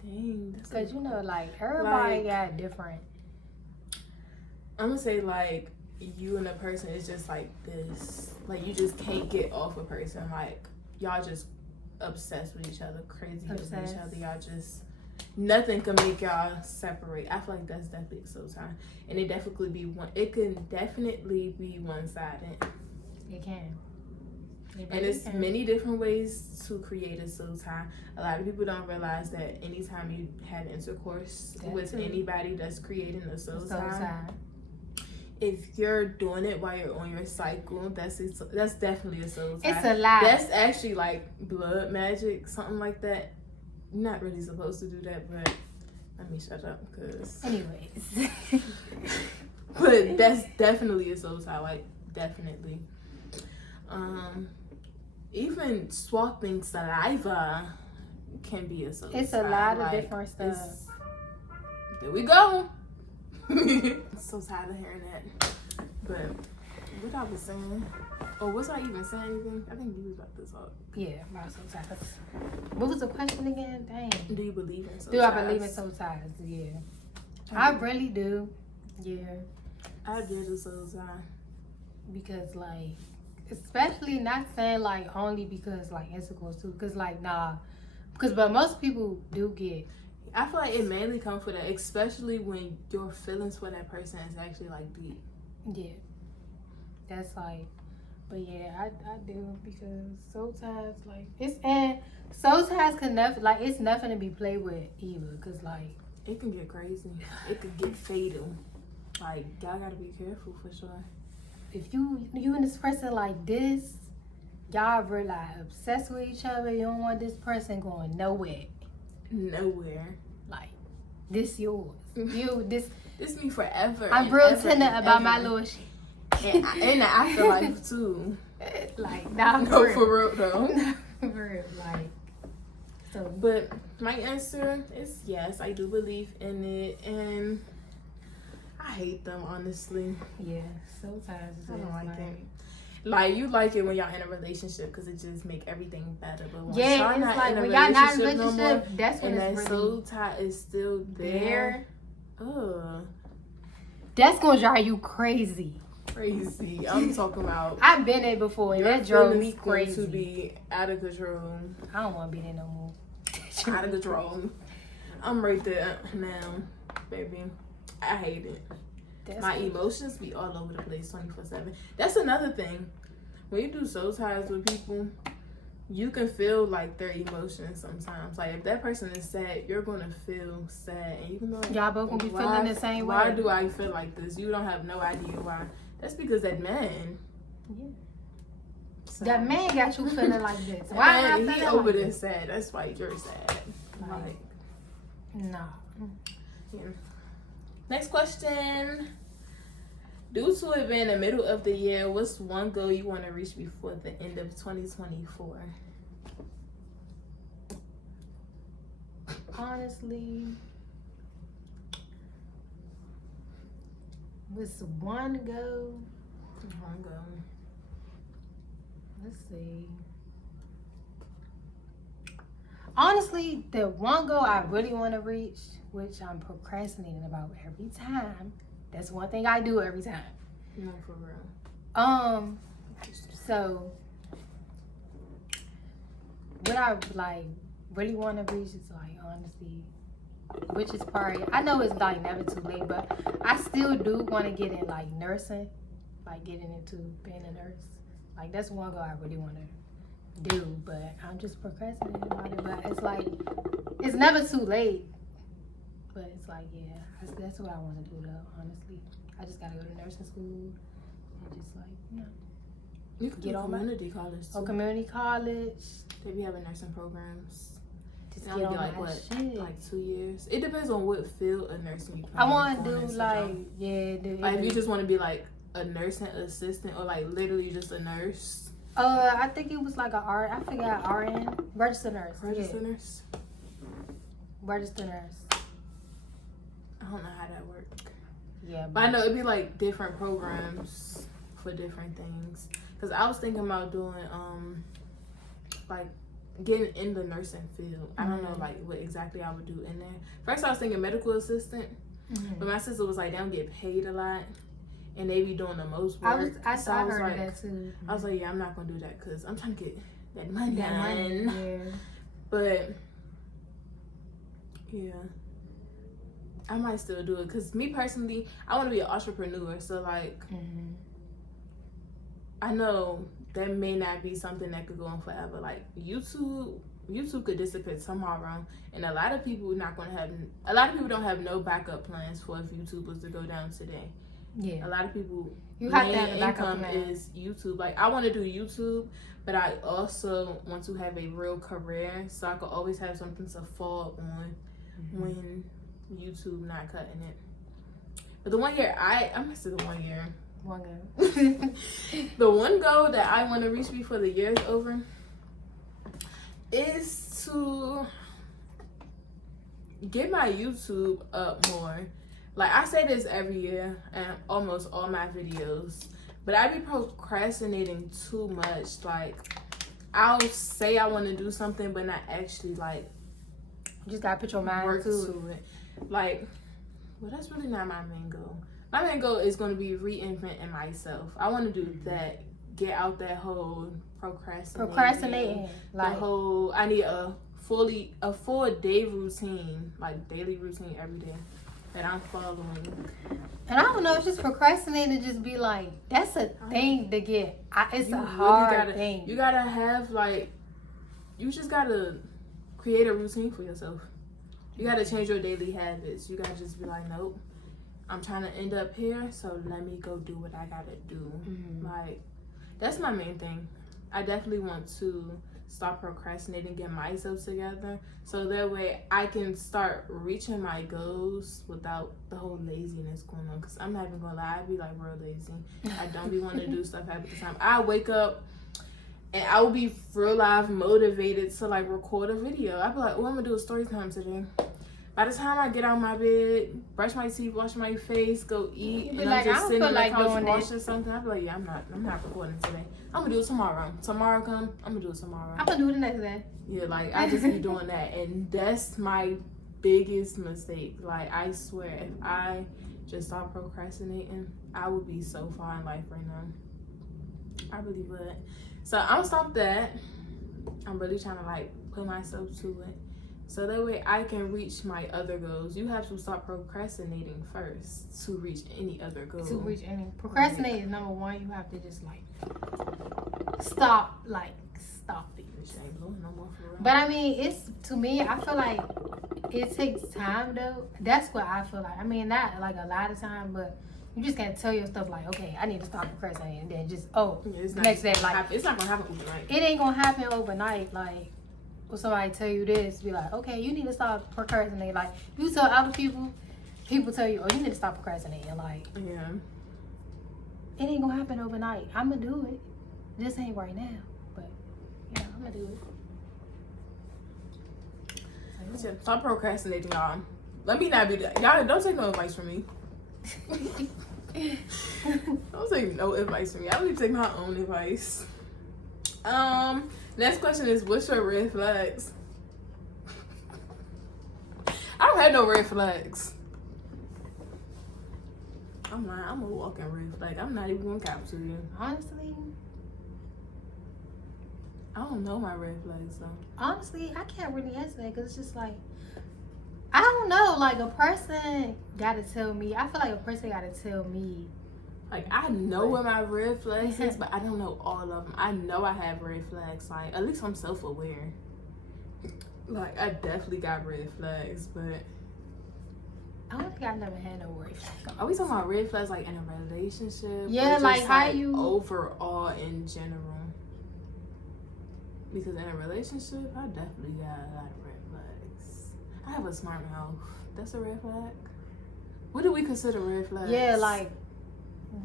Dang. Because, you know, like, everybody got different. I'm going to say, like, you and a person is just like this. Like, you just can't get off a person. Like, y'all just obsessed with each other, crazy with each other. Y'all just, nothing can make y'all separate. I feel like that's definitely a soul tie. And it can definitely be one-sided. It can. And it's many different ways to create a soul tie. A lot of people don't realize that anytime you have intercourse with anybody that's creating a soul tie, if you're doing it while you're on your cycle, that's definitely a soul tie. It's a lie. That's actually like blood magic, something like that. You're not really supposed to do that, but let me shut up, because... Anyways. But that's definitely a soul tie, like, definitely. even swapping saliva can be a soul It's tie. a lot of Like, different stuff. There we go. So tired of hearing that. But what I was saying, or was I even saying anything? I think you was about to talk. Yeah, about soul ties. What was the question again? Dang. Do you believe in soul Do ties? I believe in soul ties? Yeah. I really do. Yeah. I did a soul tie. Because, like, especially not saying, like, only because, like, intercourse too. Because, like, nah. Because, but most people do get. I feel like it mainly comes for that, especially when your feelings for that person is actually, like, deep. Yeah. That's, like, but yeah, I do. Because soul ties, like, soul ties can never, like, it's nothing to be played with either. Because, like, It can get crazy. It could get fatal. Like, y'all gotta be careful for sure. if you and this person like this, y'all really like obsessed with each other. You don't want this person going nowhere. Nowhere. Like, this yours. This me forever. I'm real tender about my little shit. And in the afterlife too. Like, nah, No, for real though. for real, like. So, But my answer is yes, I do believe in it, and I hate them honestly. yeah, soul ties is I don't like like, it. Like, you like it when y'all in a relationship because it just make everything better. But when yeah, y'all it's not like in a when y'all not in a relationship no more, relationship, that's when and it's that really soul tie is still there. Ugh, that's gonna drive you crazy. crazy. I'm talking about. I've been there before, and Your that drove feelings me going crazy. to be out of control. I don't want to be there no more. Out of control. I'm right there now, baby. I hate it. That's My emotions be all over the place 24/7. That's another thing. When you do soul ties with people, you can feel like their emotions sometimes. Like, if that person is sad, you're gonna feel sad, and you can be like, y'all both gonna be feeling the same way. Why do I feel like this? You don't have no idea why. That's because that man. Yeah. So, That man got you feeling like this. Why am I he feeling over like there this? sad. That's why you're sad. Like, Nah. yeah. Next question. Due to it being the middle of the year, what's one goal you want to reach before the end of 2024? Honestly, what's one goal? One goal. Let's see. Honestly, the one goal I really want to reach, which I'm procrastinating about every time. That's one thing I do every time. No, for real. So what I like really want to reach is like, honestly, which is probably, I know it's like never too late, but I still do want to get in like nursing, like getting into being a nurse. Like, that's one goal I really want to do, but I'm just procrastinating about it. But it's like, it's never too late. But it's like, yeah, that's what I want to do though, honestly. I just gotta go to nursing school and just like, you know. You can Get get on on my- community college too. Or community college. They be having nursing programs. Just That'll get be on like my what, shit. like 2 years. It depends on what field of nursing you. I want to going do into, like, though. yeah, do Like, if you just want to be like a nursing assistant or like literally just a nurse. I think it was like a R. I forgot RN, registered nurse. Registered Yeah. nurse. Registered nurse. I don't know how that works. Yeah, But I know it'd be like different programs for different things. Cause I was thinking about doing like getting in the nursing field. I don't know like what exactly I would do in there. First I was thinking medical assistant, but my sister was like, they don't get paid a lot, and they be doing the most work. I So I was heard like, that too. I was like, yeah, I'm not gonna do that because I'm trying to get that money. That money, yeah. But yeah, I might still do it because me personally, I want to be an entrepreneur. So like, I know that may not be something that could go on forever. Like YouTube could disappear tomorrow, and a lot of people don't have no backup plans for if YouTube was to go down today. Yeah. A lot of people, You have to main have a backup income plan. is YouTube. Like, I want to do YouTube, but I also want to have a real career, so I could always have something to fall on when YouTube not cutting it. But the one year I'm gonna say the 1 year. One go. The one goal that I want to reach before the year is over is to get my YouTube up more. Like, I say this every year and almost all my videos, but I be procrastinating too much. Like, I'll say I want to do something, but not actually, like, You just gotta put your mind work to it. Like, well, that's really not my main goal. My main goal is going to be reinventing myself. I want to do that. Get out that whole procrastinating. Like, The whole, I need a full day routine, like daily routine every day that I'm following. and I don't know, it's just procrastinating. Just be like, that's a thing to get. It's You a really hard thing. You gotta have, like, you just gotta create a routine for yourself. You gotta change your daily habits. You gotta just be like, nope, I'm trying to end up here, so let me go do what I gotta do. Like, that's my main thing. I definitely want to stop procrastinating, get myself together, so that way I can start reaching my goals without the whole laziness going on. Because I'm not even gonna lie, I be like real lazy. I don't be wanting to do stuff half the time. I wake up and I will be real live motivated to like record a video. I'll be like, oh, I'm gonna do a story time today. By the time I get out of my bed, brush my teeth, wash my face, go eat, and like, I'm just sitting on the like couch watching something, I'll be like, yeah, I'm not recording today. I'm gonna do it tomorrow. Tomorrow come, I'm gonna do it tomorrow. I'm gonna do it the next day. Yeah, like, I just be doing that, and that's my biggest mistake. Like, I swear, if I just stop procrastinating, I would be so far in life right now. I really would. So I'm gonna stop that. I'm really trying to like put myself to it, so that way I can reach my other goals. You have to stop procrastinating first to reach any other goal. To reach any procrastinating is number one. You have to just like stop it. Ain't blowing no more for real. But I mean, it's, to me, I feel like it takes time though. That's what I feel like. I mean, not like a lot of time, but you just can't tell yourself like, okay, I need to stop procrastinating, and then just next day, like, it's not gonna happen overnight. it ain't gonna happen overnight. Like, when somebody tell you this, be like, okay, you need to stop procrastinating. Like, you tell other people tell you, oh, you need to stop procrastinating. Like, Yeah. it ain't gonna happen overnight. I'm gonna do it. This ain't right now, but yeah, I'm gonna do it. Stop procrastinating, y'all. Let me not be that. Y'all don't take no advice from me. Don't take no advice from me. I don't need to take my own advice. Next question is, what's your red flags? I don't have no red flags. I'm lying. I'm a walking red flag. I'm not even gonna capture you. Honestly, I don't know my red flags though. I can't really answer that because it's just like, I don't know. Like, a person gotta tell me. I feel like a person gotta tell me. Like, I know what my red flags is, but I don't know all of them. I know I have red flags. Like, at least I'm self-aware. Like, I definitely got red flags, but I don't think I've never had no red flag. are we talking about red flags like in a relationship? Yeah, or just, like, how you overall in general? Because in a relationship, I definitely got a lot of red flags. I have a smart mouth. That's a red flag. What do we consider red flags? Yeah, like,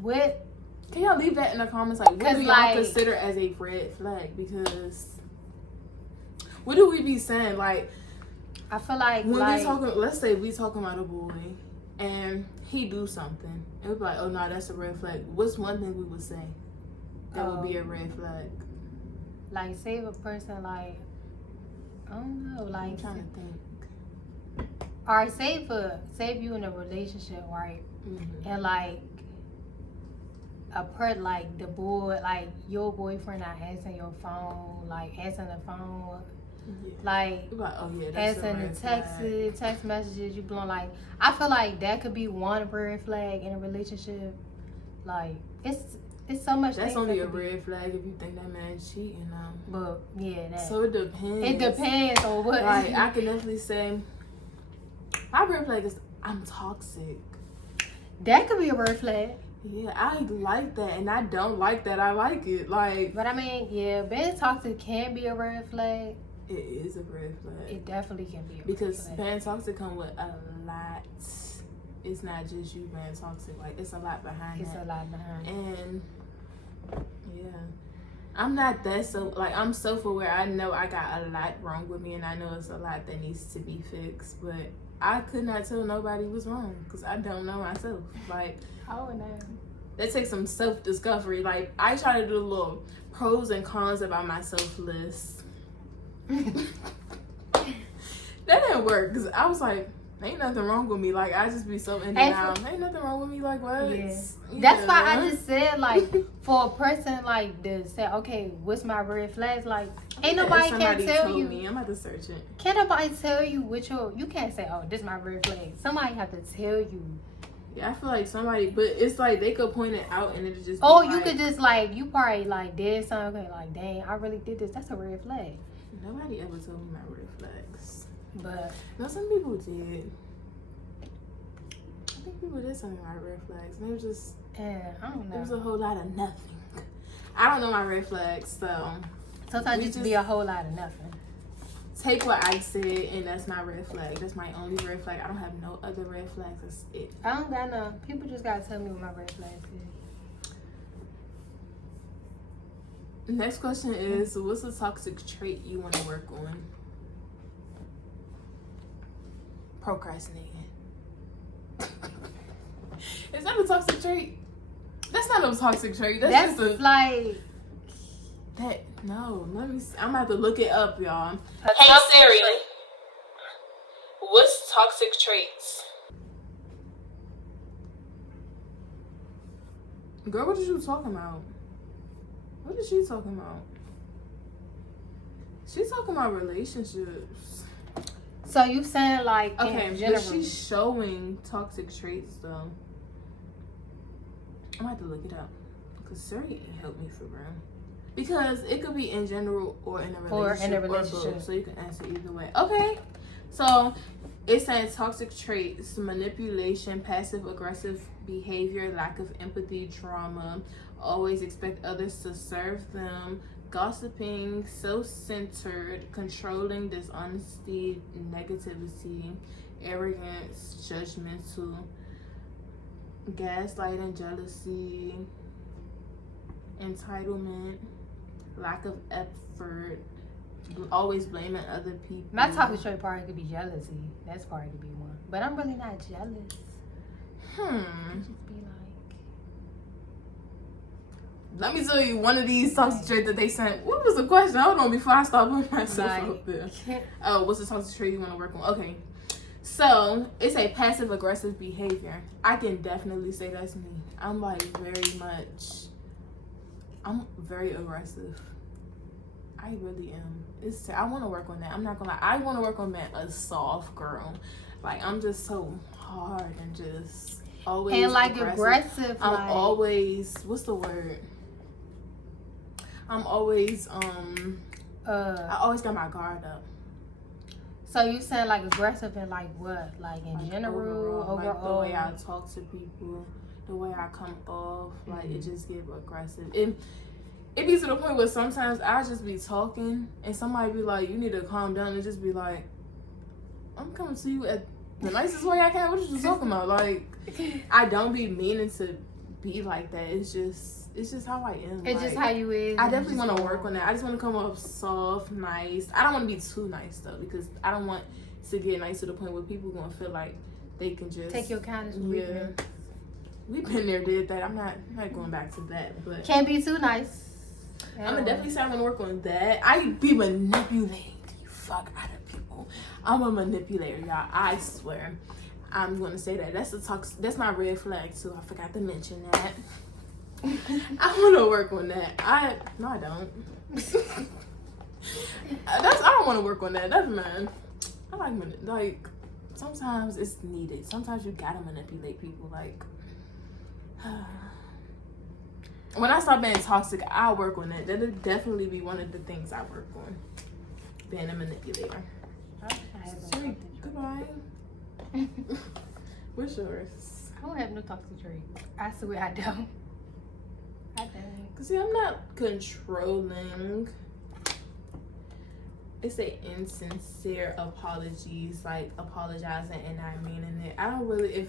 what? Can y'all leave that in the comments? Like, what do y'all like, consider as a red flag? Because what do we be saying? Like, I feel like when we talking, let's say we talking about a boy and he do something, and we be like, oh no, that's a red flag. What's one thing we would say that would be a red flag? Like, say if a person, like, I don't know, like, I'm trying to think. All right, say if you in a relationship, right, and like like the boy, like your boyfriend not answering your phone, like answering the phone, like oh yeah, that's answering the text messages, you blowing, like, I feel like that could be one red flag in a relationship. Like, it's so much. That's only a red flag if you think that man's cheating now. But yeah, that. So it depends. It depends on what. Like, I can definitely say my red flag is I'm toxic. That could be a red flag. Yeah, I like that, and I don't like that. I like it. Like, but I mean, yeah, being toxic can be a red flag. It is a red flag. It definitely can be a red because flag. being toxic come with a lot. It's not just you being toxic. Like, it's a lot behind it. It's a lot behind. And yeah, I'm not that like I'm self-aware. I know I got a lot wrong with me, and I know it's a lot that needs to be fixed. But I could not tell nobody was wrong because I don't know myself. Like, oh no, that takes some self-discovery. Like, I try to do a little pros and cons about myself list. That didn't work because I was like, ain't nothing wrong with me. Like, I just be so in denial. Ain't nothing wrong with me. Like, what? Yeah. Yeah. That's why I just said, like, for a person like to say, okay, what's my red flags? Like, ain't nobody can tell you. Me. I'm about to search it. Can't nobody tell you what you can't say, oh, this is my red flag. Somebody have to tell you. Yeah, I feel like somebody, but it's like they could point it out and it just. Oh, you could just like, you probably like did something like, dang, I really did this. That's a red flag. Nobody ever told me my red flags. But no, some people did. I think people did tell me my red flags. And it was just, yeah, I don't know. It was a whole lot of nothing. I don't know my red flags, so. Sometimes you just be a whole lot of nothing. Take what I said, and that's my red flag. That's my only red flag. I don't have no other red flags. That's it. I don't got no. People just gotta tell me what my red flags is. Next question is, what's a toxic trait you want to work on? Procrastinating. Is that a toxic trait? That's not a toxic trait. That's just a, like that. No, let me see. I'm about to look it up, y'all. Hey Siri, what's toxic traits? Girl, what is you talking about? What is she talking about? She's talking about relationships. So you saying like okay, in general. but she's showing toxic traits though. I'm gonna have to look it up because Siri ain't helped me for real. Because it could be in general or in a relationship. Or both, so you can answer either way. Okay, so it's saying toxic traits: manipulation, passive aggressive behavior, lack of empathy, trauma, always expect others to serve them, gossiping, self-centered, controlling, dishonesty, negativity, arrogance, judgmental, gaslighting, jealousy, entitlement, lack of effort, always blaming other people. My toxic trait probably could be jealousy. That's probably could be one. But I'm really not jealous. I just be like, let me tell you one of these toxic traits that they sent. What was the question? Hold on before I start putting myself up there. Oh, what's the toxic trait you want to work on? Okay. So it's a passive aggressive behavior. I can definitely say that's me. I'm like I'm very aggressive. I really am. I want to work on that. I'm not gonna lie. I want to work on being a soft girl. Like, I'm just so hard and just always and like aggressive. I'm always, what's the word? I'm always I always got my guard up. So you saying like aggressive and like what? Like in general, overall? Like the way I talk to people, the way I come off, like it just get aggressive. It be to the point where sometimes I just be talking and somebody be like, you need to calm down, and just be like, I'm coming to you at the nicest way I can. What you talking about? Like, I don't be meaning to be like that. It's just how I am. It's like, just how you is. I definitely want to work on that. I just want to come off soft, nice. I don't want to be too nice though, because I don't want to get nice to the point where people gonna feel like they can just take your kindness for weakness. We've been there, did that. I'm not going back to that, but can't be too nice. I'm gonna definitely say I'm gonna work on that. I be manipulating the fuck out of people. I'm a manipulator, y'all. I swear. I'm gonna say that. That's my red flag too. I forgot to mention that. I want to work on that. I don't. I don't want to work on that. That's mine. I like sometimes it's needed. Sometimes you gotta manipulate people. Like when I start being toxic, I'll work on it. That'll definitely be one of the things I work on. Being a manipulator. Sorry, goodbye. What's yours? I don't have no toxic trait. I swear I don't. Cause see, I'm not controlling. It's a insincere apologies, like apologizing and not meaning it. I don't really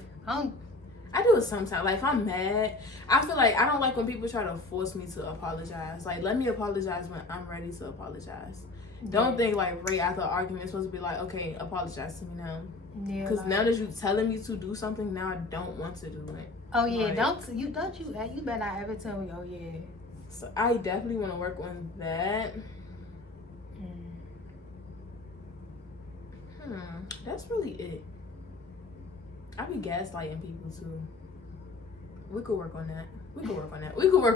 I do it sometimes. Like, if I'm mad, I feel like I don't like when people try to force me to apologize. Like, let me apologize when I'm ready to apologize. Don't think like right after an argument it's supposed to be like, okay, apologize to me now. Yeah. Because now that you telling me to do something, now I don't want to do it. Oh yeah, like, you better not ever tell me. Oh yeah. So I definitely want to work on that. That's really it. I be gaslighting people too. We could work on that. We could work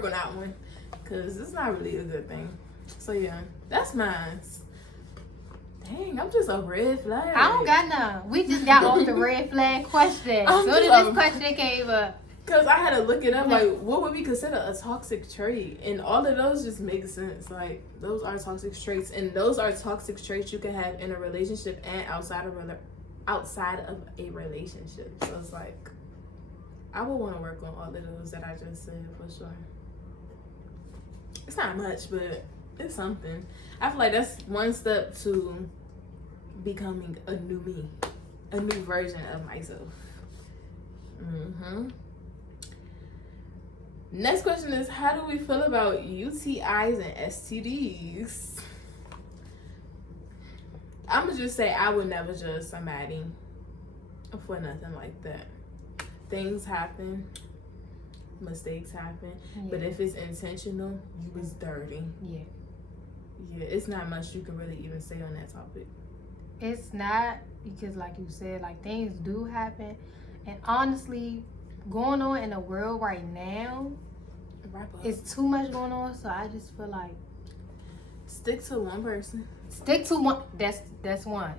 on that one. Because it's not really a good thing. So yeah, that's mine. Dang, I'm just a red flag. I don't got none. We just got off the red flag question. So did this question came up. Because I had to look it up, like, what would we consider a toxic trait? And all of those just make sense. Like, those are toxic traits. And those are toxic traits you can have in a relationship and outside of a relationship. So it's like, I would want to work on all of those that I just said for sure. It's not much, but it's something. I feel like that's one step to becoming a new me, a new version of myself. Next question is, how do we feel about UTIs and STDs? I'm gonna just say I would never judge somebody for nothing like that. Things happen, mistakes happen, but if it's intentional, you was dirty. Yeah, it's not much you can really even say on that topic. It's not, because like you said, like things do happen, and honestly, going on in the world right now, it's too much going on. So I just feel like stick to one person. Stick to one. That's one.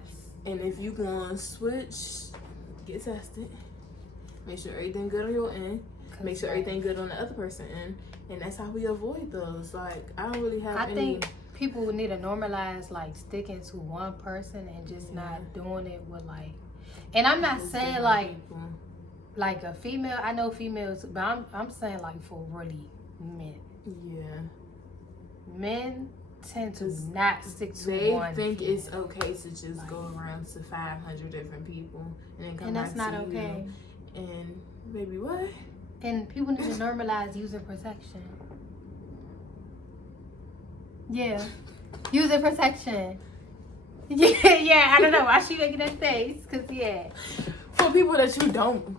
And if you gonna switch, get tested. Make sure everything good on your end. Make sure everything good on the other person's end. And that's how we avoid those. Like, I don't really have any. I think people would need to normalize like sticking to one person and just not doing it with like. And I'm not saying like a female. I know females, but I'm saying like for really men. Yeah. Men tend to not stick to one. They think it's okay to just go around to 500 different people and then come back to you. And that's not okay. And baby, what? And people need to normalize using protection. Yeah. Using protection. Yeah, I don't know why she making that face. Cause for people that you don't.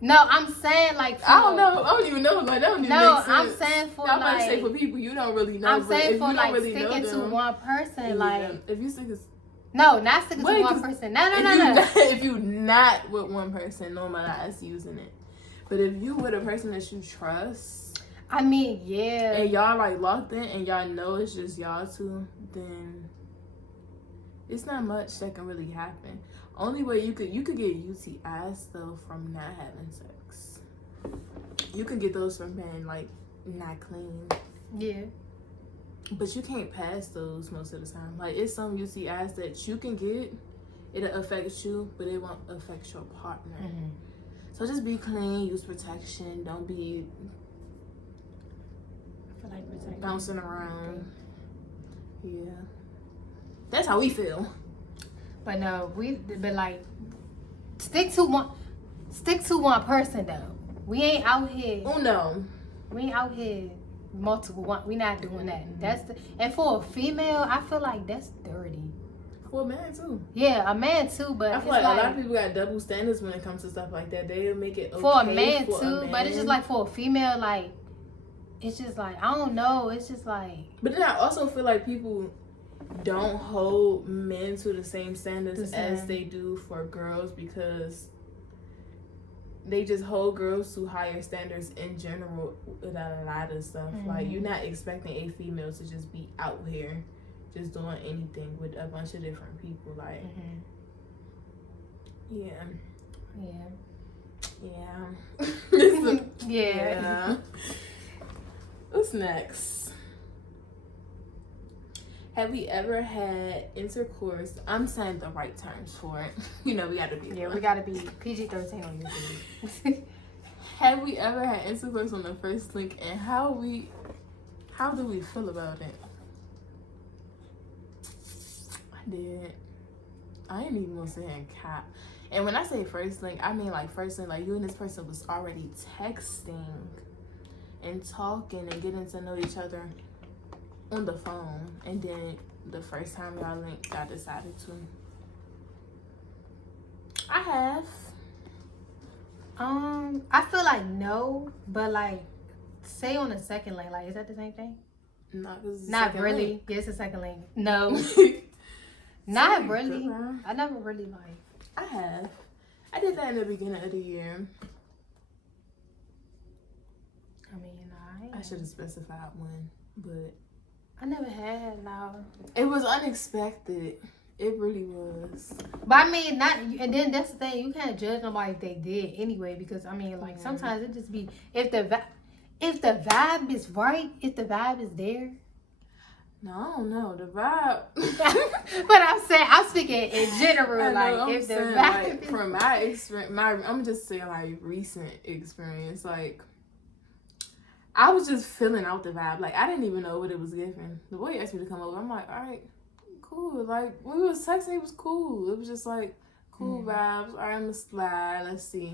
No, I'm saying like. I don't know. I don't even know. Like, that don't even make sense. I'm saying for I'm about to say for people you don't really know. I'm saying for like really sticking to one person. Like, if you stick. No, not sticking to one person. No. If you not with one person, normalize using it. But if you with a person that you trust, I mean, yeah, and y'all like locked in, and y'all know it's just y'all two, then it's not much that can really happen. Only way you could get UTIs though from not having sex. You can get those from being like not clean. Yeah. But you can't pass those most of the time. Like, it's some UTIs that you can get, it'll affect you, but it won't affect your partner. So just be clean, use protection, don't be bouncing around. Yeah. That's how we feel. But no, but like stick to one person though. We ain't out here. Oh no. We ain't out here multiple one. We not doing that. And for a female, I feel like that's dirty. For a man too. Yeah, a man too, but I feel like a lot of people got double standards when it comes to stuff like that. They'll make it okay for a man too, but it's just like for a female, like it's just like I don't know. It's just like. But then I also feel like people don't hold men to the same standards as they do for girls, because they just hold girls to higher standards in general with a lot of stuff. Like, you're not expecting a female to just be out here just doing anything with a bunch of different people. Like, yeah. What's next? Have we ever had intercourse? I'm saying the right terms for it. You know, we gotta be. Yeah, we gotta be PG-13 on YouTube. Have we ever had intercourse on the first link, and how do we feel about it? I did. I ain't even gonna say in cap. And when I say first link, I mean like first link, like you and this person was already texting and talking and getting to know each other on the phone, and then the first time y'all linked, I decided to. I have. I feel like no, but like, say on the second link, like, is that the same thing? No, cause Not really. Yeah, it's a second link. No, not really. I never really like. I have. I did that in the beginning of the year. I mean, I should have specified when, but I never had no. it was unexpected. It really was. But I mean, not, and then that's the thing, you can't judge nobody if they did anyway, because I mean, like, sometimes it just be, if the vibe is right, if the vibe is there. No, I don't know, the vibe. But I'm speaking in general, like, if the vibe like, is... from my experience, I'm just saying like recent experience, like I was just feeling out the vibe. Like I didn't even know what it was giving. The boy asked me to come over. I'm like, all right, cool. Like when we was texting, it was cool. It was just like cool vibes. All right, I'm gonna slide. Let's see.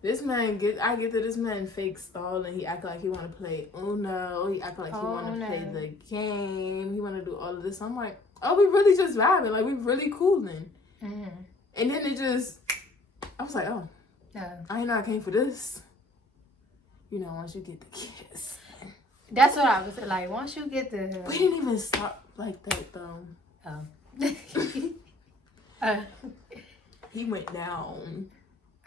This man I get that this man fake stalling. He act like he want to play Uno. He act like he want to play the game. He want to do all of this. I'm like, oh, we really just vibing. Like we really cooling. And then it just, I was like, oh, I ain't know I came for this. You know, once you get the kiss. That's what I was like. Once you get the... We didn't even start like that though. He went down.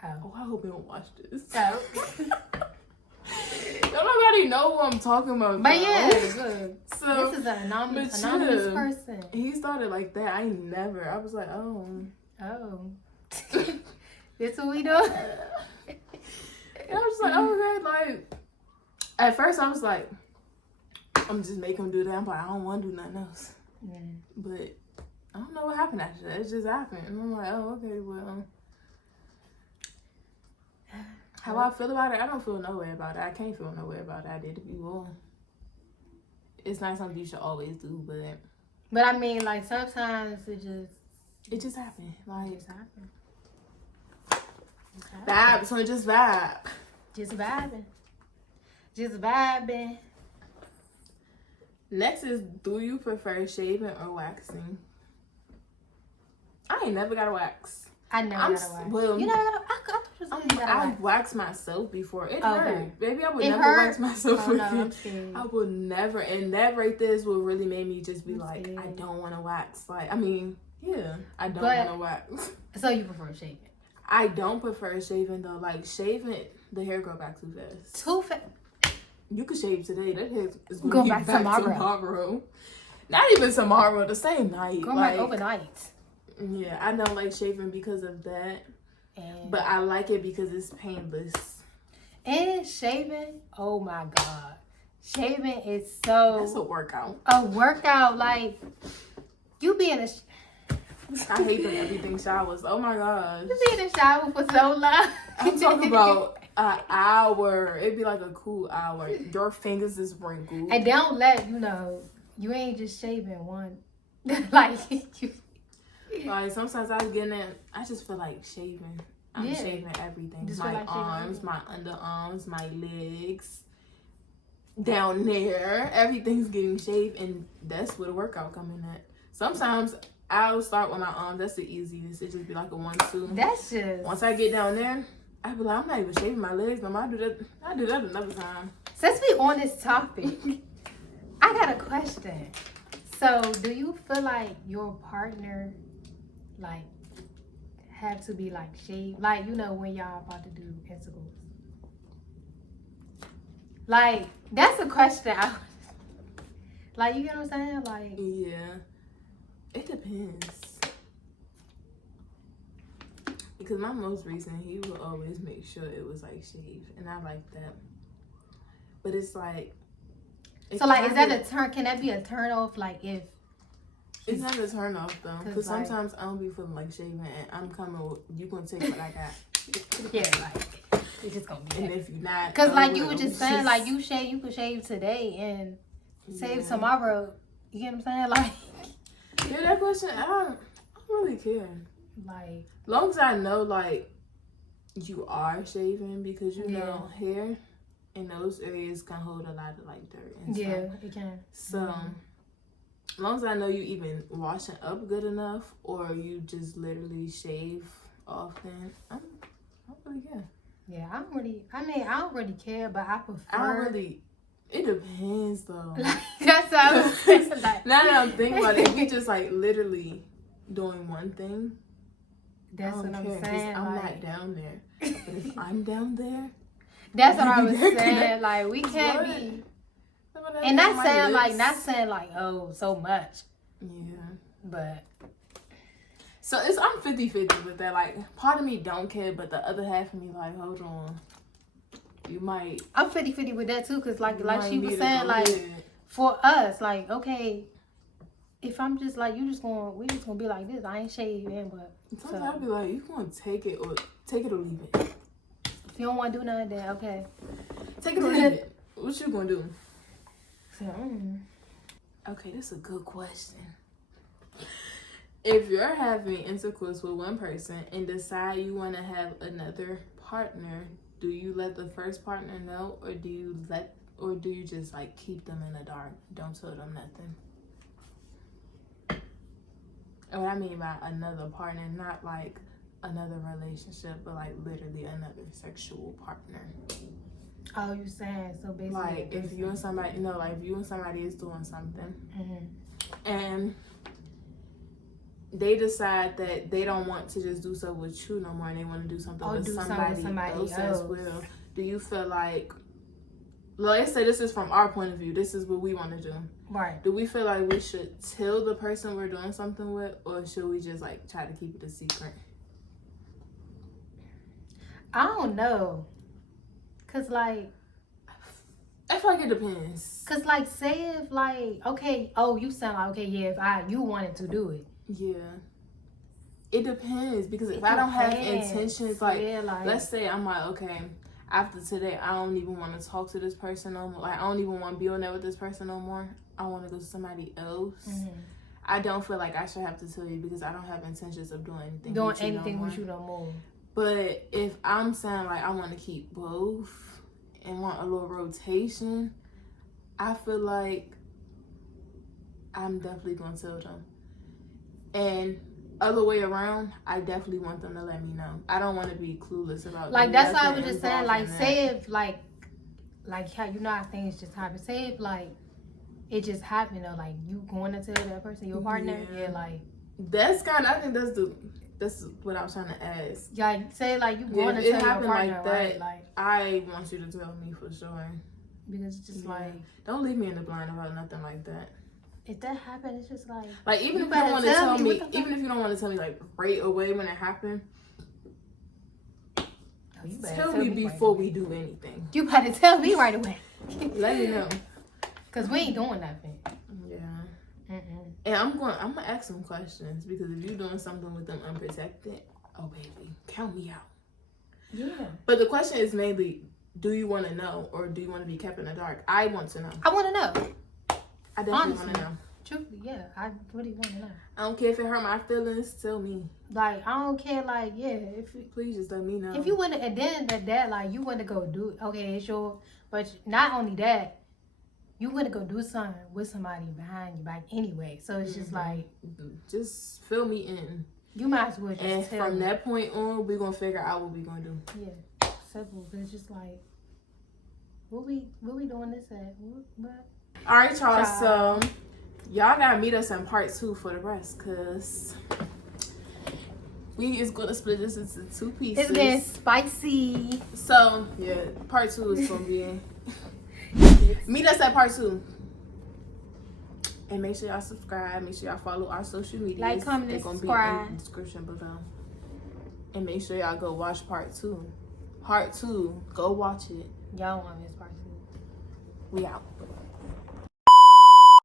Oh, I hope he don't watch this. Don't nobody know who I'm talking about. But yeah, good. So this is an anonymous person. He started like that. I never. I was like, oh. This what we do? And I was just like, oh, okay. Like, at first I was like, I'm just making him do that. I'm like, I don't want to do nothing else. But I don't know what happened after that. It just happened. And I'm like, oh, okay, well. How I feel about it, I don't feel no way about it. I can't feel no way about it. I did it before. It's not something you should always do, but I mean, like, sometimes it just happened. Like, just happened. Vibe, so just vibe. Just vibing. Next is, do you prefer shaving or waxing? I ain't never got a wax. I never got a wax. Well, you never got a wax? I waxed myself before. It hurt. Baby, I would never wax myself again. I would never. And that right there is what really made me just be like, I don't want to wax. Like, I mean, yeah, I don't want to wax. So you prefer shaving? I don't prefer shaving though. Like shaving, the hair grow back too fast. Too fast. You could shave today. That hair is going to go back tomorrow. Not even tomorrow. The same night. Go back overnight. Yeah, I don't like shaving because of that. But I like it because it's painless. And shaving, oh my God. Shaving is so... That's a workout. A workout, like, you be in a... I hate them everything showers. Oh my gosh. You be in the shower for so long. I'm talking about an hour. It'd be like a cool hour. Your fingers is wrinkled. And they don't let, you ain't just shaving one. Like, you... Like, sometimes I was getting it, I just feel like shaving. I'm shaving everything. Just my arms, my underarms, my legs, down there. Everything's getting shaved, and that's where the workout coming at. Sometimes I'll start with my arms. That's the easiest. It just be like a 1-2. That's just... Once I get down there, I be like, I'm not even shaving my legs, but I do that another time. Since we on this topic, I got a question. So, do you feel like your partner... like, have to be, like, shaved? Like, when y'all about to do intercourse. Like, that's a question. Like, you get what I'm saying? Like... Yeah. It depends. Because my most recent, he would always make sure it was, like, shaved. And I like that. But it's, like... So, like, is that a turn? Can that be a turn off, like, if... It's not a turn off though, because sometimes I don't be feeling like shaving, and I'm coming with, you gonna take what I got. Yeah, like, it's just gonna be. And if you're not, because like you were just saying, like you could shave today and save tomorrow. You get what I'm saying? Like, yeah, that question, I don't really care. Like, long as I know, like, you are shaving, because you Yeah. know hair in those areas can hold a lot of like dirt and stuff. yeah, it can. So, as long as I know you even washing up good enough, or you just literally shave often, I'm really good. Yeah, I don't really care, but I prefer. I don't really. It depends though. That's how I was saying. Like, Now that I'm thinking about it, if you just like literally doing one thing, that's I don't what care, I'm 'cause saying. I'm like, not down there. But if I'm down there, that's what I was They're gonna- saying. Like, we can't What? be. I'm gonna And have not saying like, lips. oh, so much. Yeah. But So I'm 50-50 with that. Like, part of me don't care, but the other half of me like, hold on, you might. I'm 50-50 with that too, cause like you she might was need to saying, go like ahead. for us, like okay, if I'm just like we just gonna be like this. I ain't shaving, but Sometimes so, I'll be like, you gonna take it or leave it. if you don't want to do nothing, then okay. Take it or leave it. What you gonna do? So, Okay, this is a good question. If you're having intercourse with one person and decide you want to have another partner, do you let the first partner know, or do you just like keep them in the dark? Don't tell them nothing. And what I mean by another partner, not like another relationship, but like literally another sexual partner. oh, you saying so basically? Like if you and somebody, if you and somebody is doing something, and they decide that they don't want to just do so with you no more, and they want to do something with somebody else as well. Do you feel like, let's say this is from our point of view, this is what we want to do. Right. Do we feel like we should tell the person we're doing something with, or should we just like try to keep it a secret? I don't know. Cause like, I feel like it depends. Cause like, say if like, okay, oh, you sound like, okay, yeah, if you wanted to do it. Yeah. It depends, because if I don't have intentions, like, yeah, like, let's say I'm like, okay, after today, I don't even want to talk to this person no more. Like, I don't even want to be on there with this person no more. I want to go to somebody else. I don't feel like I should have to tell you, because I don't have intentions of doing anything with you no more. But if I'm saying like I want to keep both and want a little rotation, I feel like I'm definitely going to tell them. And other way around, I definitely want them to let me know. I don't want to be clueless about like that's why I was just saying, like, say if like how you know how things just happen. Say if like it just happened, or like you going to tell that person your partner, like that's kind of, I think that's what I was trying to ask. Like, say like you going to tell your partner, like that, right? Like, I want you to tell me for sure. Because it's just like, don't leave me in the blind about nothing like that. If that happened, it's just like even if you don't want to tell me, even if you don't want to tell me like right away when it happened, tell me before we do anything. You better tell me right away. Let me know, cause we ain't doing nothing. Yeah. And I'm gonna ask some questions, because if you're doing something with them unprotected, oh baby, count me out. Yeah. But the question is mainly, do you want to know, or do you want to be kept in the dark? I want to know. I want to know. I definitely want to know. Truthfully, yeah. I really want to know. I don't care if it hurt my feelings. Tell me. Like, I don't care. Like, yeah. If you, please just let me know. If you want to, and then that like you want to go do, okay, it's your. But not only that, you want to go do something with somebody behind your back anyway. So it's just like, just fill me in. You might as well just and tell from me. that point on, we're gonna figure out what we're gonna do. Yeah, simple. But it's just like, what we doing this at? What? All right, y'all. So y'all gotta meet us in part 2 for the rest, cause we is gonna split this into 2 pieces. It's getting spicy. So yeah, part 2 is gonna be. Meet us at part 2. And make sure y'all subscribe. Make sure y'all follow our social media. Like, comment, and subscribe. Be in the description below. And make sure y'all go watch part 2. Part 2. Go watch it. Y'all want to miss part 2. We out.